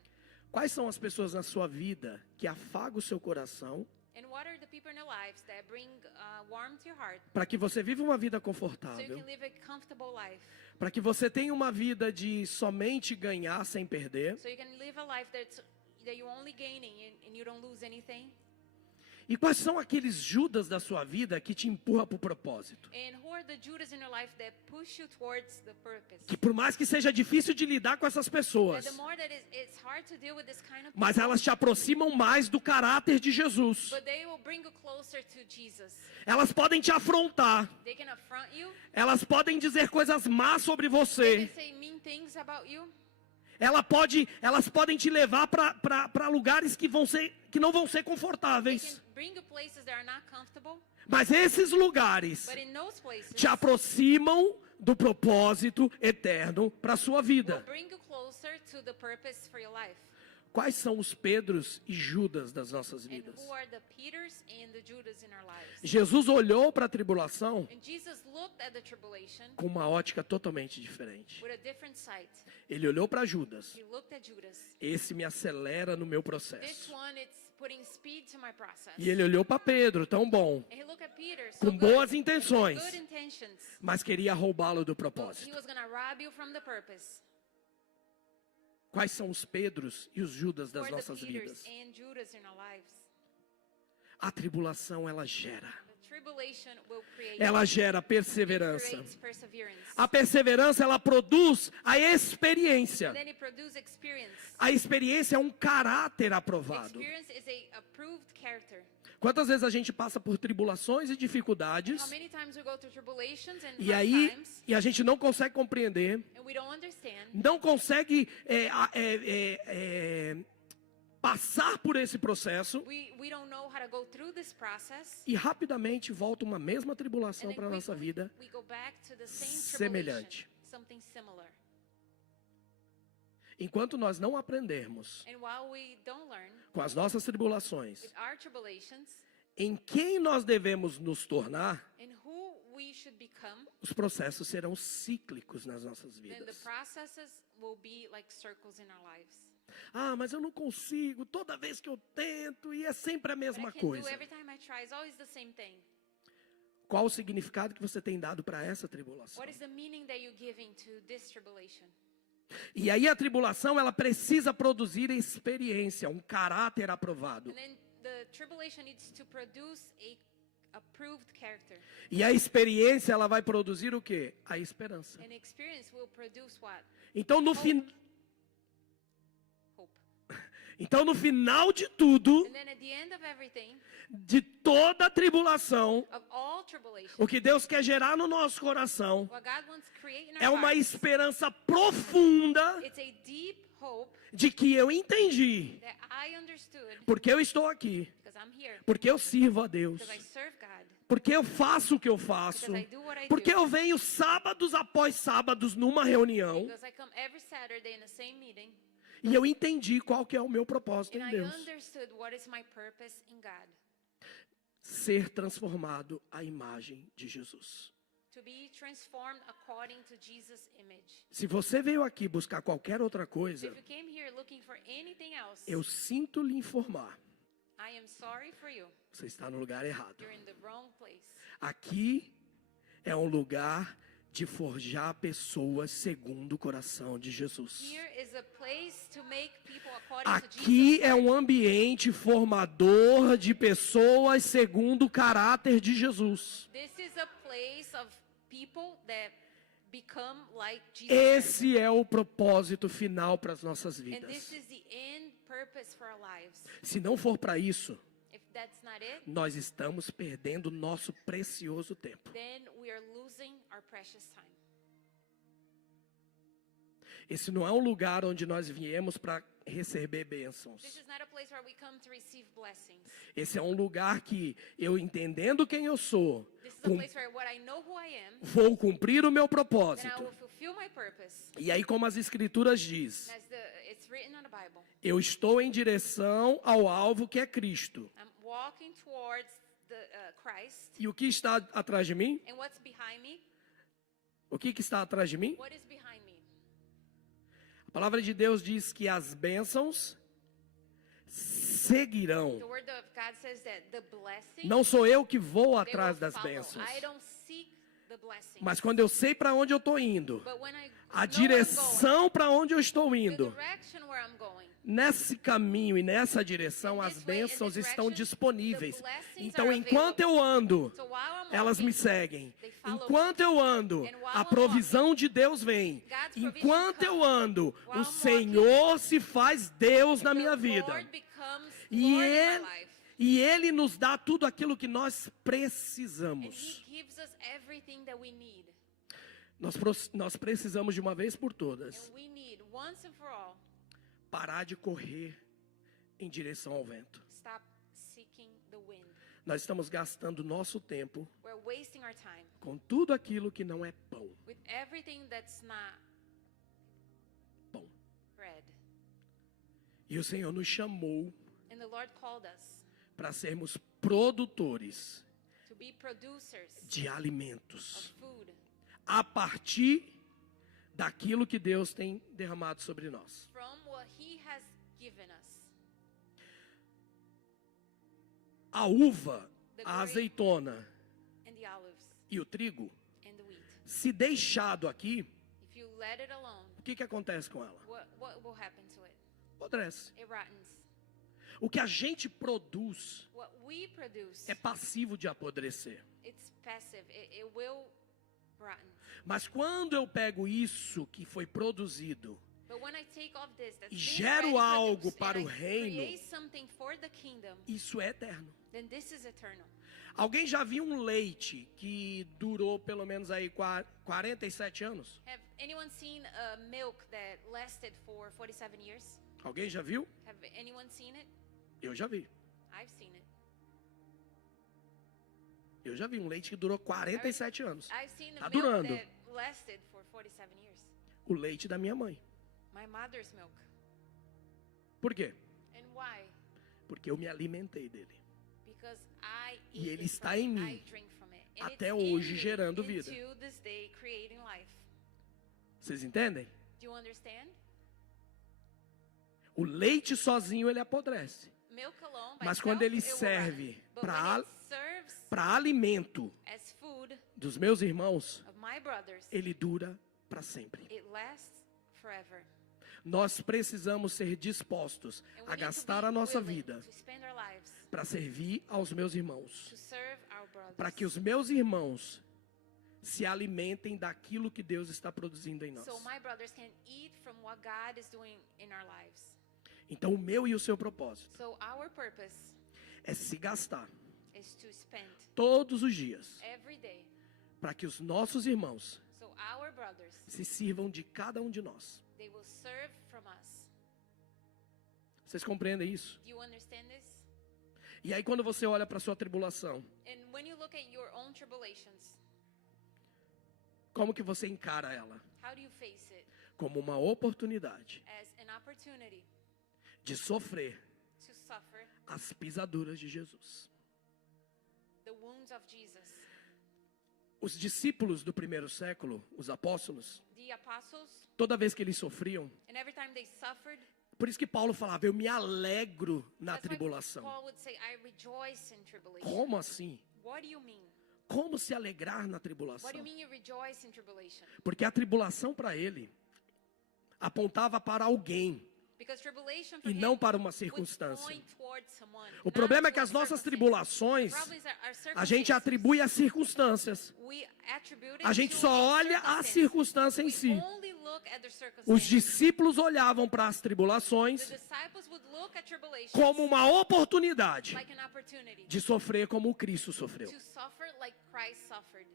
Quais são as pessoas na sua vida que afagam o seu coração And what are the people in your lives that bring warmth to your heart para que você viva uma vida so you confortável? can live a comfortable life? Para que você tenha uma vida de somente ganhar sem perder? So you can live a life that you're only gaining and you don't lose anything? E quais são aqueles Judas da sua vida que te empurra para o propósito? And who are the Judas in your life that push you towards the purpose? Que por mais que seja difícil de lidar com essas That pessoas, the more that it's hard to deal with this kind of mas people, elas te aproximam mais do caráter de Jesus. but they will bring you closer to Jesus. Elas podem te afrontar. They can affront you. Elas podem dizer coisas más sobre They você. can say mean things about you. Elas podem te levar para lugares que não vão ser They confortáveis. can bring you places that are not comfortable. Mas esses lugares But in those places, te aproximam do propósito eterno para a sua will vida. bring you closer to the purpose for your life. Quais são os Pedros e Judas das nossas And vidas? who are the Peters and the Judas in our lives? Jesus olhou para a tribulação And Jesus looked at the tribulation com uma ótica totalmente diferente. with a different sight. Ele olhou para Judas. He looked at Judas. Esse me acelera no meu This processo. one, it's putting speed to my process. E ele olhou para Pedro, tão bom, And he looked at Peter, so com good, boas intenções, good intentions. mas queria roubá-lo do But he propósito. was going to rob you from the purpose. Quais são os Pedros e os Judas Who das are the nossas Peters vidas? and Judas in our lives? A tribulação, ela gera. The tribulation will create, Ela gera perseverança. creates perseverance. A perseverança, ela produz a experiência. And then it produces experience. A experiência é um caráter aprovado. Experience is a approved character. Quantas vezes a gente passa por tribulações e dificuldades How many times we go through tribulations and e hard aí times a gente não consegue compreender, and we don't understand, não consegue passar por esse processo we don't know how to go through this process, e rapidamente volta uma mesma and tribulação then para a nossa vida we go back to the same semelhante. tribulation, something similar. Enquanto nós não aprendermos And while we don't learn com as nossas tribulações with our tribulations em quem nós devemos nos tornar, and who we should become, os processos serão cíclicos nas nossas then the vidas. processes will be like circles in our lives. Ah, mas eu não consigo, toda vez que eu tento e é sempre a But I mesma can do coisa. every time I try, it's always the same thing. Qual o significado que você tem dado para essa tribulação? What is the meaning that you're giving to this tribulation? E aí a tribulação, ela precisa produzir experiência, um caráter aprovado. And then the tribulation needs to produce a approved character. E a experiência, ela vai produzir o quê? A esperança. And experience will produce what? Então no, Hope. então, no final de tudo, And then at the end of everything, de toda a tribulação, of all tribulation, o que Deus quer gerar no nosso coração what God wants to create in our é uma hearts, esperança profunda it's a deep hope de que eu entendi, that I understood porque eu estou aqui, because I'm here, porque eu sirvo a Deus, because I serve God, porque eu faço o que eu faço, because I do what I porque do, eu venho sábados após sábados numa reunião because I come every Saturday in the same meeting, e eu entendi qual que é o meu propósito and em I Deus. understood what is my purpose in God. Ser transformado à imagem de Jesus. To be transformed according to Jesus' image. Se você veio aqui buscar qualquer outra So coisa, if you came here looking for anything else, eu sinto lhe informar, I am sorry for you. você está no lugar errado. You're in the wrong place. Aqui é um lugar de forjar pessoas segundo o coração de Jesus. Here is a place to make people according to Aqui Jesus' é um heart. ambiente formador de pessoas segundo o caráter de Jesus. This is a place of people that become like Jesus. Esse é o propósito final para as nossas And vidas. this is the end purpose for our lives. Se não for para isso, If that's not it, nós estamos perdendo nosso precioso tempo. then we are losing our precious time. Esse não é um lugar onde nós viemos para receber bênçãos. This is not a place where we come to receive blessings. Esse é um lugar que eu, entendendo quem eu sou, This is a place where what I know who I am, vou cumprir o meu then I propósito. will fulfill my purpose. E aí, como as escrituras diz, As it's written on the Bible. eu estou em direção ao alvo que é Cristo. I'm walking towards the Christ. E o que está atrás de mim? And what's behind me? O que está atrás de mim? What is behind me? A palavra de Deus diz que as bênçãos seguirão. The word of God says that the blessing, Não sou eu que vou they atrás will das follow. bênçãos. I don't seek the blessing. Mas quando eu sei para onde eu estou indo, But when I a know where I'm direção para onde eu estou going, the indo, direction where I'm going, nesse caminho e nessa direção, as bênçãos estão disponíveis. Então, enquanto eu ando, so while I'm elas me walking, seguem. they follow Enquanto eu ando, a provisão de Deus vem. Enquanto eu ando, o Senhor se faz Deus na minha the vida. Lord becomes E Lord in my Ele, life. e Ele nos dá tudo aquilo que nós And precisamos. He gives us everything that we need. Nós precisamos de uma vez por todas And we need, once and for all, parar de correr em direção ao vento. stop seeking the wind. Nós estamos gastando nosso tempo We're wasting our time com tudo aquilo que não é pão. with everything that's not Pão. bread. E o Senhor nos chamou And the Lord called us para sermos produtores to be producers de of alimentos food a partir daquilo que Deus tem derramado sobre nós. from what He has given us. A uva, a azeitona And the olives e o trigo, and the wheat. se deixado aqui, If you let it alone, o que acontece com ela? what will happen to it? Apodrece. It rottens. O que a gente produz What we produce, é passivo de apodrecer. it's passive. It will rotten. Mas quando eu pego isso que foi produzido But when I take off this, that's e being gero already algo produced, para and o I reino, create something for the kingdom, isso é eterno. then this is eternal. Alguém já viu um leite que durou pelo menos aí 47 anos? Have anyone seen a milk that lasted for 47 years? Alguém já viu? Have anyone seen it? Eu já vi. I've seen it. Eu já vi um leite que durou 47 anos. I've seen a Tá milk durando. that lasted for 47 years. O leite da minha mãe. My mother's milk. Por quê? And why? Porque eu me alimentei dele. Because I E eat ele it está from em it, mim, I drink from it. And até it's in hoje, me gerando vida. into this day, creating life. Vocês entendem? Do you understand? O leite sozinho ele apodrece. Milk alone by Mas quando itself, ele it will serve rot. But para when it serves para alimento as food dos meus irmãos, of my brothers, ele dura para sempre. it lasts forever. Nós precisamos ser dispostos And we a need to gastar be a nossa willing vida to spend our lives para servir aos meus irmãos, to serve our brothers. para que os meus irmãos se alimentem daquilo que Deus está produzindo em nós. So my brothers can eat from what God is doing in our lives. Então, o meu e o seu propósito So our purpose é se gastar is to spend todos os dias every day para que os nossos irmãos so our brothers, se sirvam de cada um de nós. they will serve from us. Vocês compreendem isso? Do you understand this? E aí, quando você olha para a sua tribulação, And when you look at your own tribulations, como que você encara ela? how do you face it? Como uma oportunidade As an opportunity de sofrer to suffer as pisaduras de Jesus. the wounds of Jesus. Os discípulos do primeiro século, os apóstolos, The apostles, toda vez que eles sofriam, and every time they suffered, por isso que Paulo falava, eu me alegro na that's why tribulação. Paul would say, I rejoice in tribulation. Como assim? What do you mean? Como se alegrar na tribulação? What do you mean you rejoice in tribulation? Porque a tribulação para ele apontava para alguém Because tribulation for e him não para uma would circunstância. point towards someone, O not problema é que to a as nossas circumstance. tribulações, The problem is that our a gente circumstances, atribui às circunstâncias. we attribute it A gente to só a olha a circumstance. circunstância em We si. only look at the Os circumstances. discípulos olhavam para as The tribulações disciples would look at tribulations como uma oportunidade like an opportunity de sofrer como Cristo sofreu. to suffer like Christ suffered.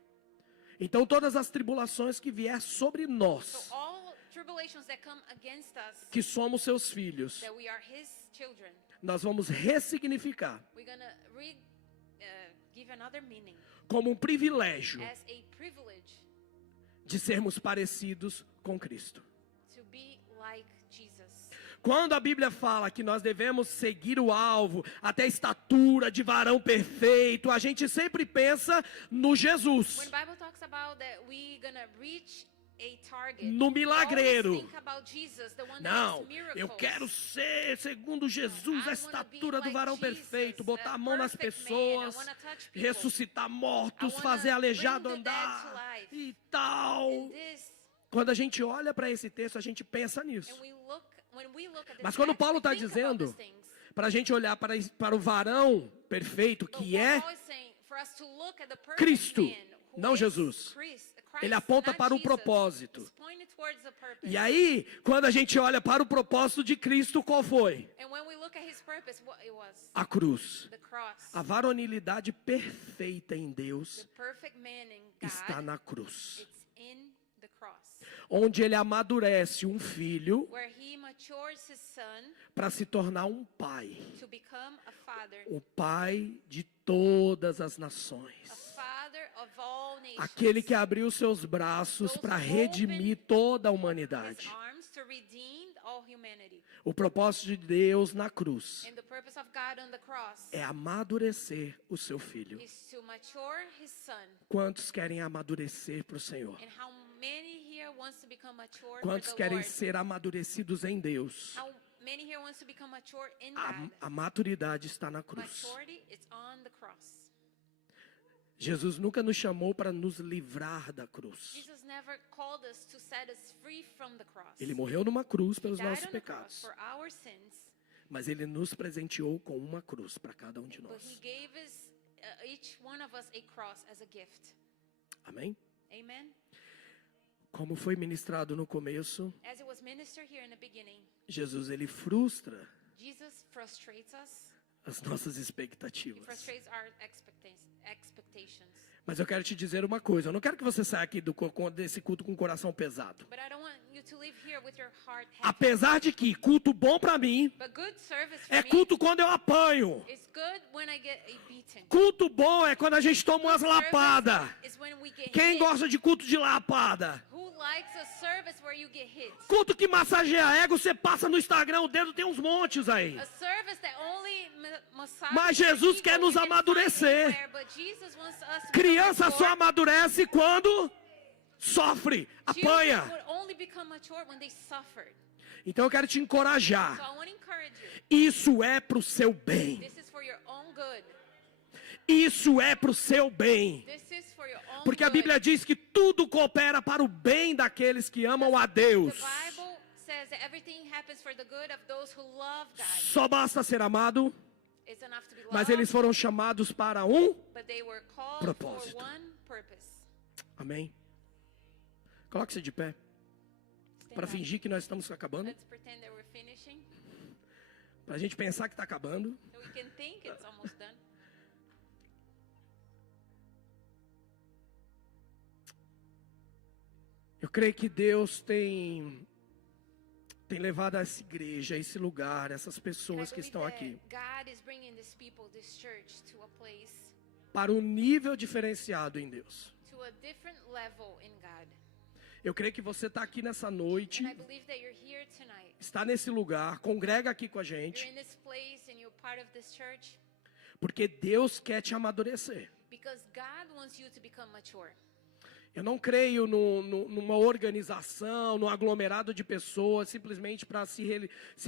Então todas as tribulações que vier sobre So nós, all tribulations that come against us, que somos seus filhos, that we are His children, nós vamos ressignificar we're gonna give another meaning como um privilégio as a privilege de sermos parecidos com Cristo. to be like Jesus. Quando a Bíblia fala que nós devemos seguir o alvo até a estatura de varão perfeito, a gente sempre pensa no Jesus, When the Bible talks about that we're gonna reach a target, no we milagreiro. always think about Jesus, the one that Não, makes miracles. eu quero ser, segundo Jesus, I a wanna be estatura do like varão Jesus, perfeito, botar a a mão nas perfect man. I pessoas, wanna touch people. ressuscitar mortos, I wanna fazer aleijado bring the dead andar to life. e tal. And this, Quando a gente olha para esse texto, a gente pensa nisso. and when we look at this Mas quando text, Paulo we está think about dizendo, these things. para a gente olhar para o varão perfeito, But que what é Paul is saying, for us to look at the perfect Cristo, man, who não is Jesus. Christ, Ele aponta not para o Jesus, propósito. is pointed towards the purpose. E aí, quando a gente olha para o propósito de Cristo, qual foi? And when we look at his purpose, what it was, A cruz. the cross. A varonilidade perfeita em Deus The perfect man in está God, na cruz, it's in the cross, onde ele amadurece um filho where he matures his son para se tornar um pai, to become a father, o pai de todas as a nações, father of all nations. aquele que abriu seus braços para redimir toda a His humanidade. arms to redeem all humanity. O propósito de Deus na cruz And the purpose of God on the cross é amadurecer o seu filho. is to mature his son. Quantos querem amadurecer para o Senhor? And how many here wants to become mature Quantos for the querem Lord? ser amadurecidos em Deus? How many here wants to become mature in A, God? a maturidade está na cruz. Maturity is on the cross. Jesus nunca nos chamou para nos livrar da cruz. Jesus never called us to set us free from the cross. Ele morreu numa cruz pelos He died nossos on the cross pecados. for our sins, Mas ele nos presenteou com uma cruz para cada um de but He nós. gave us, each one of us, a cross as a gift. Amém? Amen. Como foi ministrado no começo, As it was ministered here in the beginning, Jesus ele frustra Jesus frustrates us. as nossas He expectativas. frustrates our expectations. Mas eu quero te dizer uma coisa, eu não quero que você saia aqui desse culto com o coração pesado. But I don't want you to leave here with your heart heavy. Apesar de que culto bom para mim But good service for é me culto quando eu apanho. is good when I get beaten. Culto bom é quando a gente toma umas lapadas. Is when we get Quem hit. gosta de culto de lapada? Who likes a service where you get hit? Culto que massageia ego, você passa no Instagram, o dedo tem uns montes aí. A service that only massages Mas Jesus people, quer nos you can find amadurecer. anywhere, but Jesus wants us to Criança become só mature. amadurece quando sofre, Children apanha. would only become mature when they suffered. Então eu quero te So encorajar. I want to encourage you. Isso é pro seu bem. This is for your own good. Isso é pro seu bem. This is for your own Porque a good. Bíblia diz que tudo coopera para o bem daqueles que amam a The Deus. Bible says that everything happens for the good of those who love God. Só basta ser amado, It's enough to be loved, mas eles foram chamados para um. but they were called propósito. for one purpose. Amém? Coloque-se de pé Stand para up. fingir que nós estamos acabando, Let's pretend that we're finishing, para a gente pensar que está acabando. so we can think it's almost done. Eu creio que Deus tem levado essa igreja, esse lugar, essas And I pessoas que believe estão that aqui, God is bringing this people, this church, to a place, para um nível diferenciado em Deus. to a different level in God. Eu creio que você está aqui nessa noite, And I believe that you're here tonight. está nesse lugar, congrega aqui com a You're gente, in this place and you're part of this church porque Deus quer te amadurecer. because God wants you to become mature. Eu não creio numa organização, num aglomerado de pessoas, simplesmente para se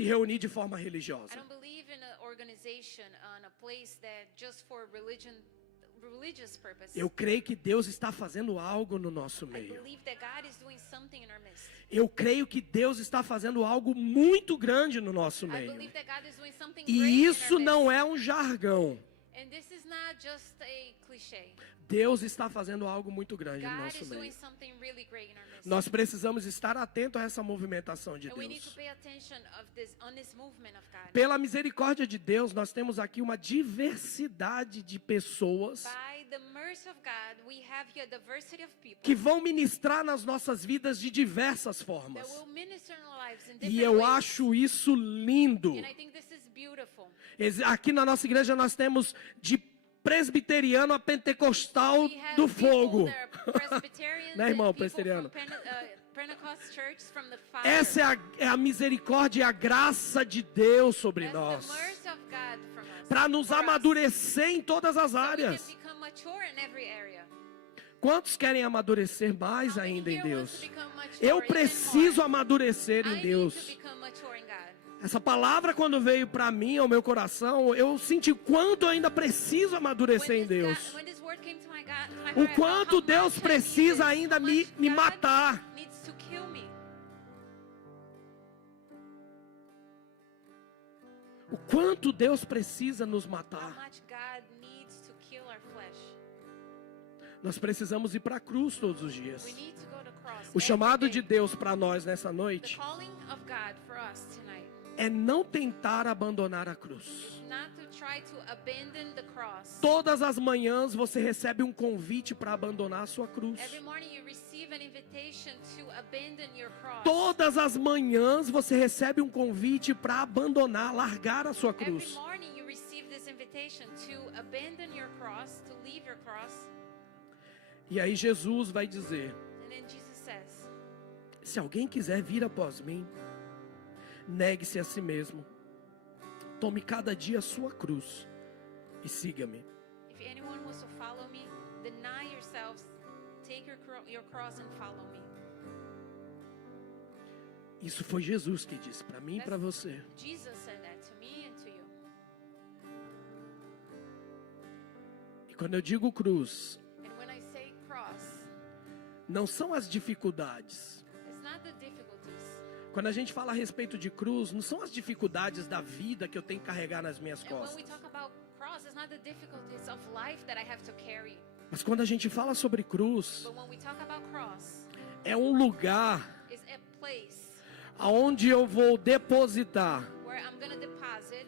reunir de forma I religiosa. don't believe in an organization, on a place that just for religious purpose. Eu creio que Deus está fazendo algo no nosso I meio. believe that God is doing something in our midst. Eu creio que Deus está fazendo algo muito grande no nosso I meio. believe that God is doing something great E in isso our não midst. é um jargão. And this is not just a cliché. Deus está fazendo algo muito grande no God nosso is doing meio. something really great in our midst. Nós precisamos estar atentos a essa movimentação de And we need to Deus. pay attention on this movement of God. Pela misericórdia de Deus, nós temos aqui uma diversidade de pessoas By the mercy mercy of God, we have here a diversity of people que vão ministrar nas nossas vidas de diversas that formas. will minister in our lives in E different eu ways. acho isso lindo. And I think this is beautiful. Aqui na nossa igreja nós temos de presbiteriano a pentecostal We have do people fogo. that are Presbyterians Né, irmão, and people presbiteriano? from Pentecost churches from the fire. Essa é a misericórdia e a graça de Deus sobre That's nós. the mercy of God from us, Para nos for us. amadurecer em todas as So we can áreas. become mature in every area. Quantos querem amadurecer mais How many ainda em here wants Deus? to become mature Eu even preciso more? amadurecer I em need to Deus. become mature in God. Essa palavra, quando veio para mim, ao meu coração, eu senti quanto eu ainda preciso amadurecer em Deus. When this word came to my God, to my O heart, quanto how Deus much I precisa need this, ainda how me much me God matar. needs to kill me. O quanto Deus precisa nos How matar. much God needs to kill our flesh. Nós precisamos ir para a cruz todos os dias. We need to go to cross O chamado every de day. Deus para nós nessa The noite calling of God for us tonight é não tentar abandonar a cruz. is not to try to abandon the cross. Todas as manhãs você recebe um convite para abandonar a sua cruz. Every morning you receive an invitation to abandon your cross. Todas as manhãs você recebe um convite para abandonar, largar a sua Every cruz. morning you receive this invitation to abandon your cross, to leave your cross. E aí Jesus vai dizer: And then Jesus says, se alguém quiser vir após mim, negue-se a si mesmo. Tome cada dia a sua cruz e siga-me. if anyone wants to follow me, deny yourselves, take your cross and follow me. Isso foi Jesus que disse para mim e para você. Jesus said that to me and to you. E quando eu digo cruz, And when I say cross, não são as dificuldades. it's not the difficulties. Quando a gente fala a respeito de cruz, não são as dificuldades da vida que eu tenho que carregar nas minhas And when we costas. talk about cross, it's not the difficulties of life that I have to carry. Mas quando a gente fala sobre cruz, But when we talk about cross, é um lugar it's a place aonde eu vou depositar where I'm going to deposit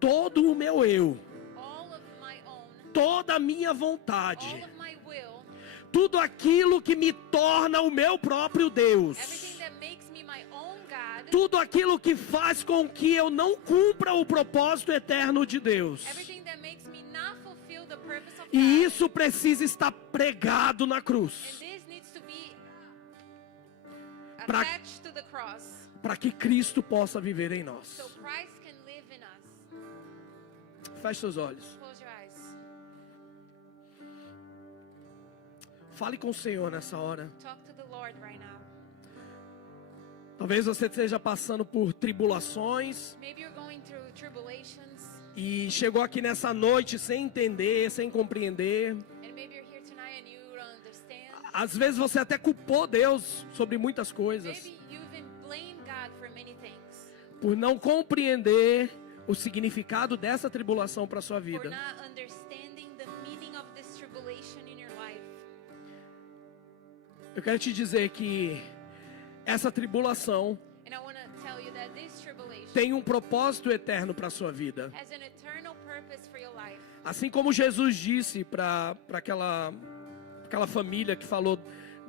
todo o meu eu, all of my own, toda a minha all vontade, of my will, tudo aquilo que me torna o meu próprio Deus, everything that makes me my own God, tudo aquilo que faz com que eu não cumpra o propósito eterno de Deus. everything that makes me not fulfill the purpose of E God. isso precisa estar pregado na And cruz, this needs to be Pra- attached to the cross para que Cristo possa viver em nós. so Christ can live in us. Feche seus olhos. Close your eyes. Fale com o Senhor nessa hora. Talk to the Lord right now. Talvez você esteja passando por tribulações Maybe you're going through tribulations, e chegou aqui nessa noite sem entender, sem compreender. and maybe you're here tonight and you don't understand. Às vezes você até culpou Deus sobre muitas coisas, Maybe you even blame God for many things, por não compreender o significado dessa tribulação para sua for vida. not understanding the meaning of this tribulation in your life. Eu quero te dizer que essa tribulação And I want to tell you that this tribulation tem um propósito eterno para sua vida. has an eternal purpose for your life. Assim como Jesus disse para aquela família que falou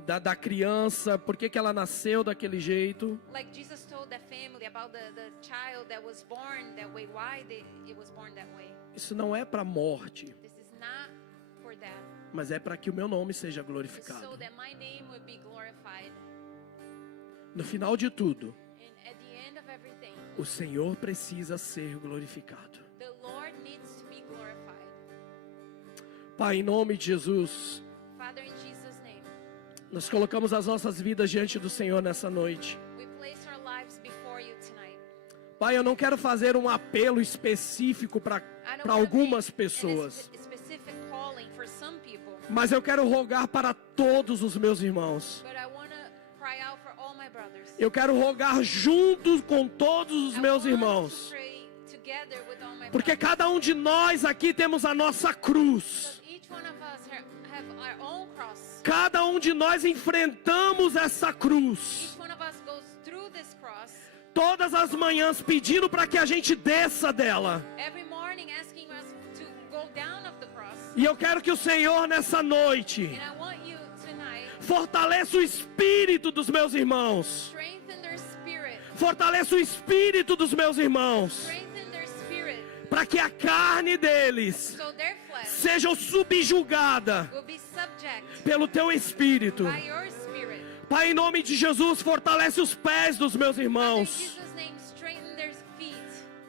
da criança, por que ela nasceu daquele jeito. Like Jesus told that family about the child that was born that way, why it was born that way. Isso não é para morte, This is not for that. mas é para que o meu nome seja It's glorificado. so that my name would be glorified. No final de tudo, And at the end of everything, o Senhor precisa ser glorificado. the Lord needs to be glorified. Pai, em nome de Jesus, Father, in Jesus' name, nós colocamos as nossas vidas diante do Senhor nessa noite. we place our lives before you tonight. Pai, eu não quero fazer um apelo específico para I don't para wanna algumas make pessoas, a specific calling for some people, mas eu quero rogar para todos os meus irmãos. but I want to cry out for all my brothers. Eu quero rogar junto com todos os I meus want irmãos, to pray together with all my porque brothers. cada um de nós aqui temos a nossa cruz. Because each one of us have our own cross. Cada um de nós enfrentamos essa cruz Each one of us goes through this cross todas as manhãs, pedindo para que a gente desça dela. every morning, asking us to go down of the cross. E eu quero que o Senhor nessa noite And I want you tonight fortaleça o espírito dos meus irmãos. strengthen their spirit. Fortaleça o espírito dos meus irmãos, Strengthen their spirit. para que a carne deles So their flesh seja subjugada will be subject pelo teu espírito. by your spirit. Pai, em nome de Jesus, fortalece os pés dos meus Father, in irmãos. Jesus' name, straighten their feet.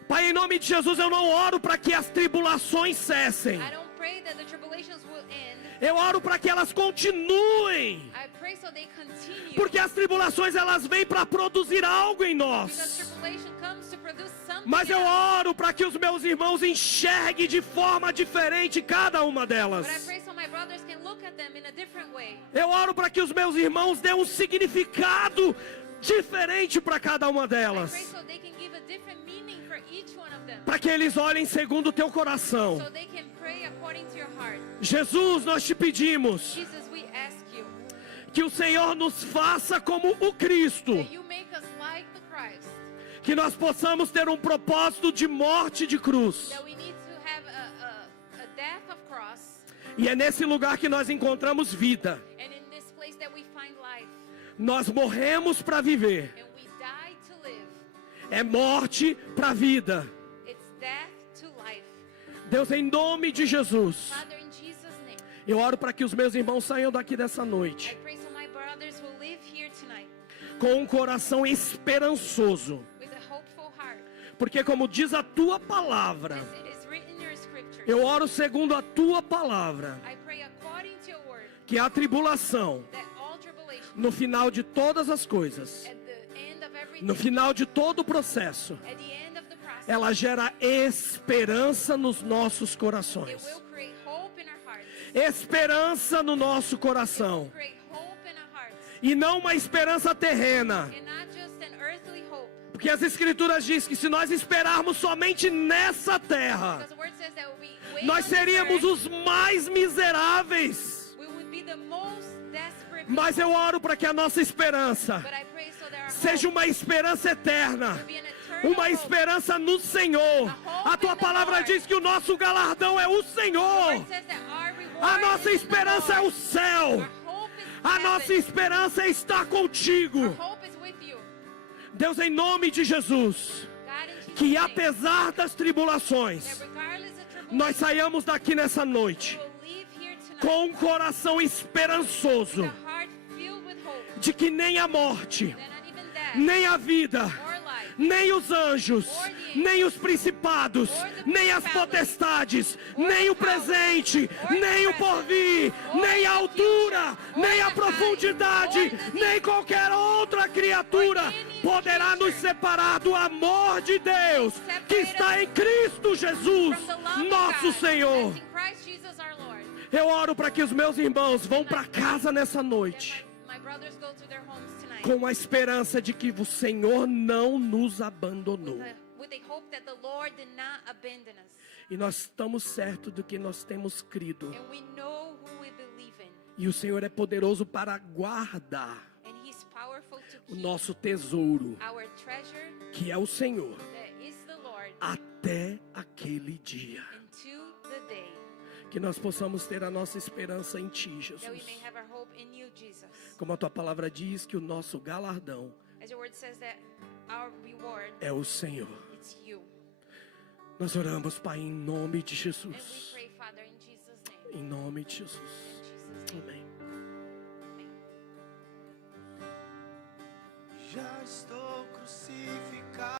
Pai, em nome de Jesus, eu não oro para que as tribulações cessem. I don't pray that the tribulations will end. Eu oro para que elas continuem. I pray so they continue. Porque as tribulações elas vêm para produzir algo em Because nós. tribulation comes to produce something. Mas eu in us. oro para que os meus irmãos enxerguem de forma diferente cada uma delas. But I pray so my brothers can look at them in a different way. Eu oro para que os meus irmãos dêem um significado diferente para cada uma I delas. pray so they can give a different meaning for each one of them. Para que eles olhem segundo o teu coração. So they can pray according to your heart. Jesus, nós te pedimos Jesus, we ask you que o Senhor nos faça como o Cristo. that you make us like the Christ. Que nós possamos ter um propósito de morte de cruz. That we need to have a death of cross. E é nesse lugar que nós encontramos vida. And in this place that we find life. Nós morremos para viver. And we die to live. É morte para vida. It's death to life. Deus, em nome de Jesus, Father, in Jesus' name, eu oro para que os meus irmãos saiam daqui dessa I noite pray so my brothers will live here tonight com um coração esperançoso. with a hopeful heart. Porque como diz a tua palavra, As it is written in your scriptures. eu oro segundo a tua palavra, I pray according to your word que a tribulação, that all tribulation no final de todas as coisas, at the end of everything, no final de todo o processo, at the end of the process, ela gera esperança nos nossos it corações. will create hope in our hearts. Esperança no nosso coração. Create hope in our hearts. E não uma esperança terrena. And not just an earthly hope. Porque as escrituras dizem que se nós esperarmos somente nessa terra, Because the word says that we wait nós on this seríamos earth, os mais miseráveis. we would be the most desperate Mas people. eu oro para que a nossa esperança But I pray so that our seja hope uma esperança eterna, will be an eternal uma hope. esperança no Senhor. A tua palavra diz que o nosso galardão é o The Senhor. word says that our reward A nossa is in the esperança é o Lord. céu. Our hope is A heaven. nossa esperança é estar contigo. Our hope is with you. Deus, em nome de Jesus, God, in Jesus' que name, apesar das tribulações, that regardless of tribulation, nós saiamos daqui nessa noite we will leave here tonight com um coração esperançoso with a heart filled with hope. de que nem a morte, That not even death nem a vida, or life nem os anjos, nem os principados, nem as potestades, nem o presente, nem o porvir, nem a altura, nem a profundidade, nem qualquer outra criatura poderá nos separar do amor de Deus que está em Cristo Jesus, from the love of nosso God Senhor. that's in Christ Jesus our Lord. Eu oro para que os meus irmãos vão para casa nessa noite My brothers go to their homes tonight com a esperança de que o Senhor não nos abandonou. with a hope that the Lord did not abandon us. E nós estamos certos do que nós temos crido. And we know who we believe in. E o Senhor é poderoso para guardar And He's powerful to o keep nosso tesouro, our treasure que é o Senhor, that is the Lord até aquele dia. into the day Que nós possamos ter a nossa esperança em Ti, that we may Jesus. have our hope in you, Jesus. Como a Tua palavra diz, que o nosso galardão As your word says that our reward, é o Senhor. it's you. Nós oramos, Pai, em nome de And we Jesus. pray, Father, in Jesus' name. Em nome de Jesus. In Jesus' name. Amém. Amen. Já estou crucificado.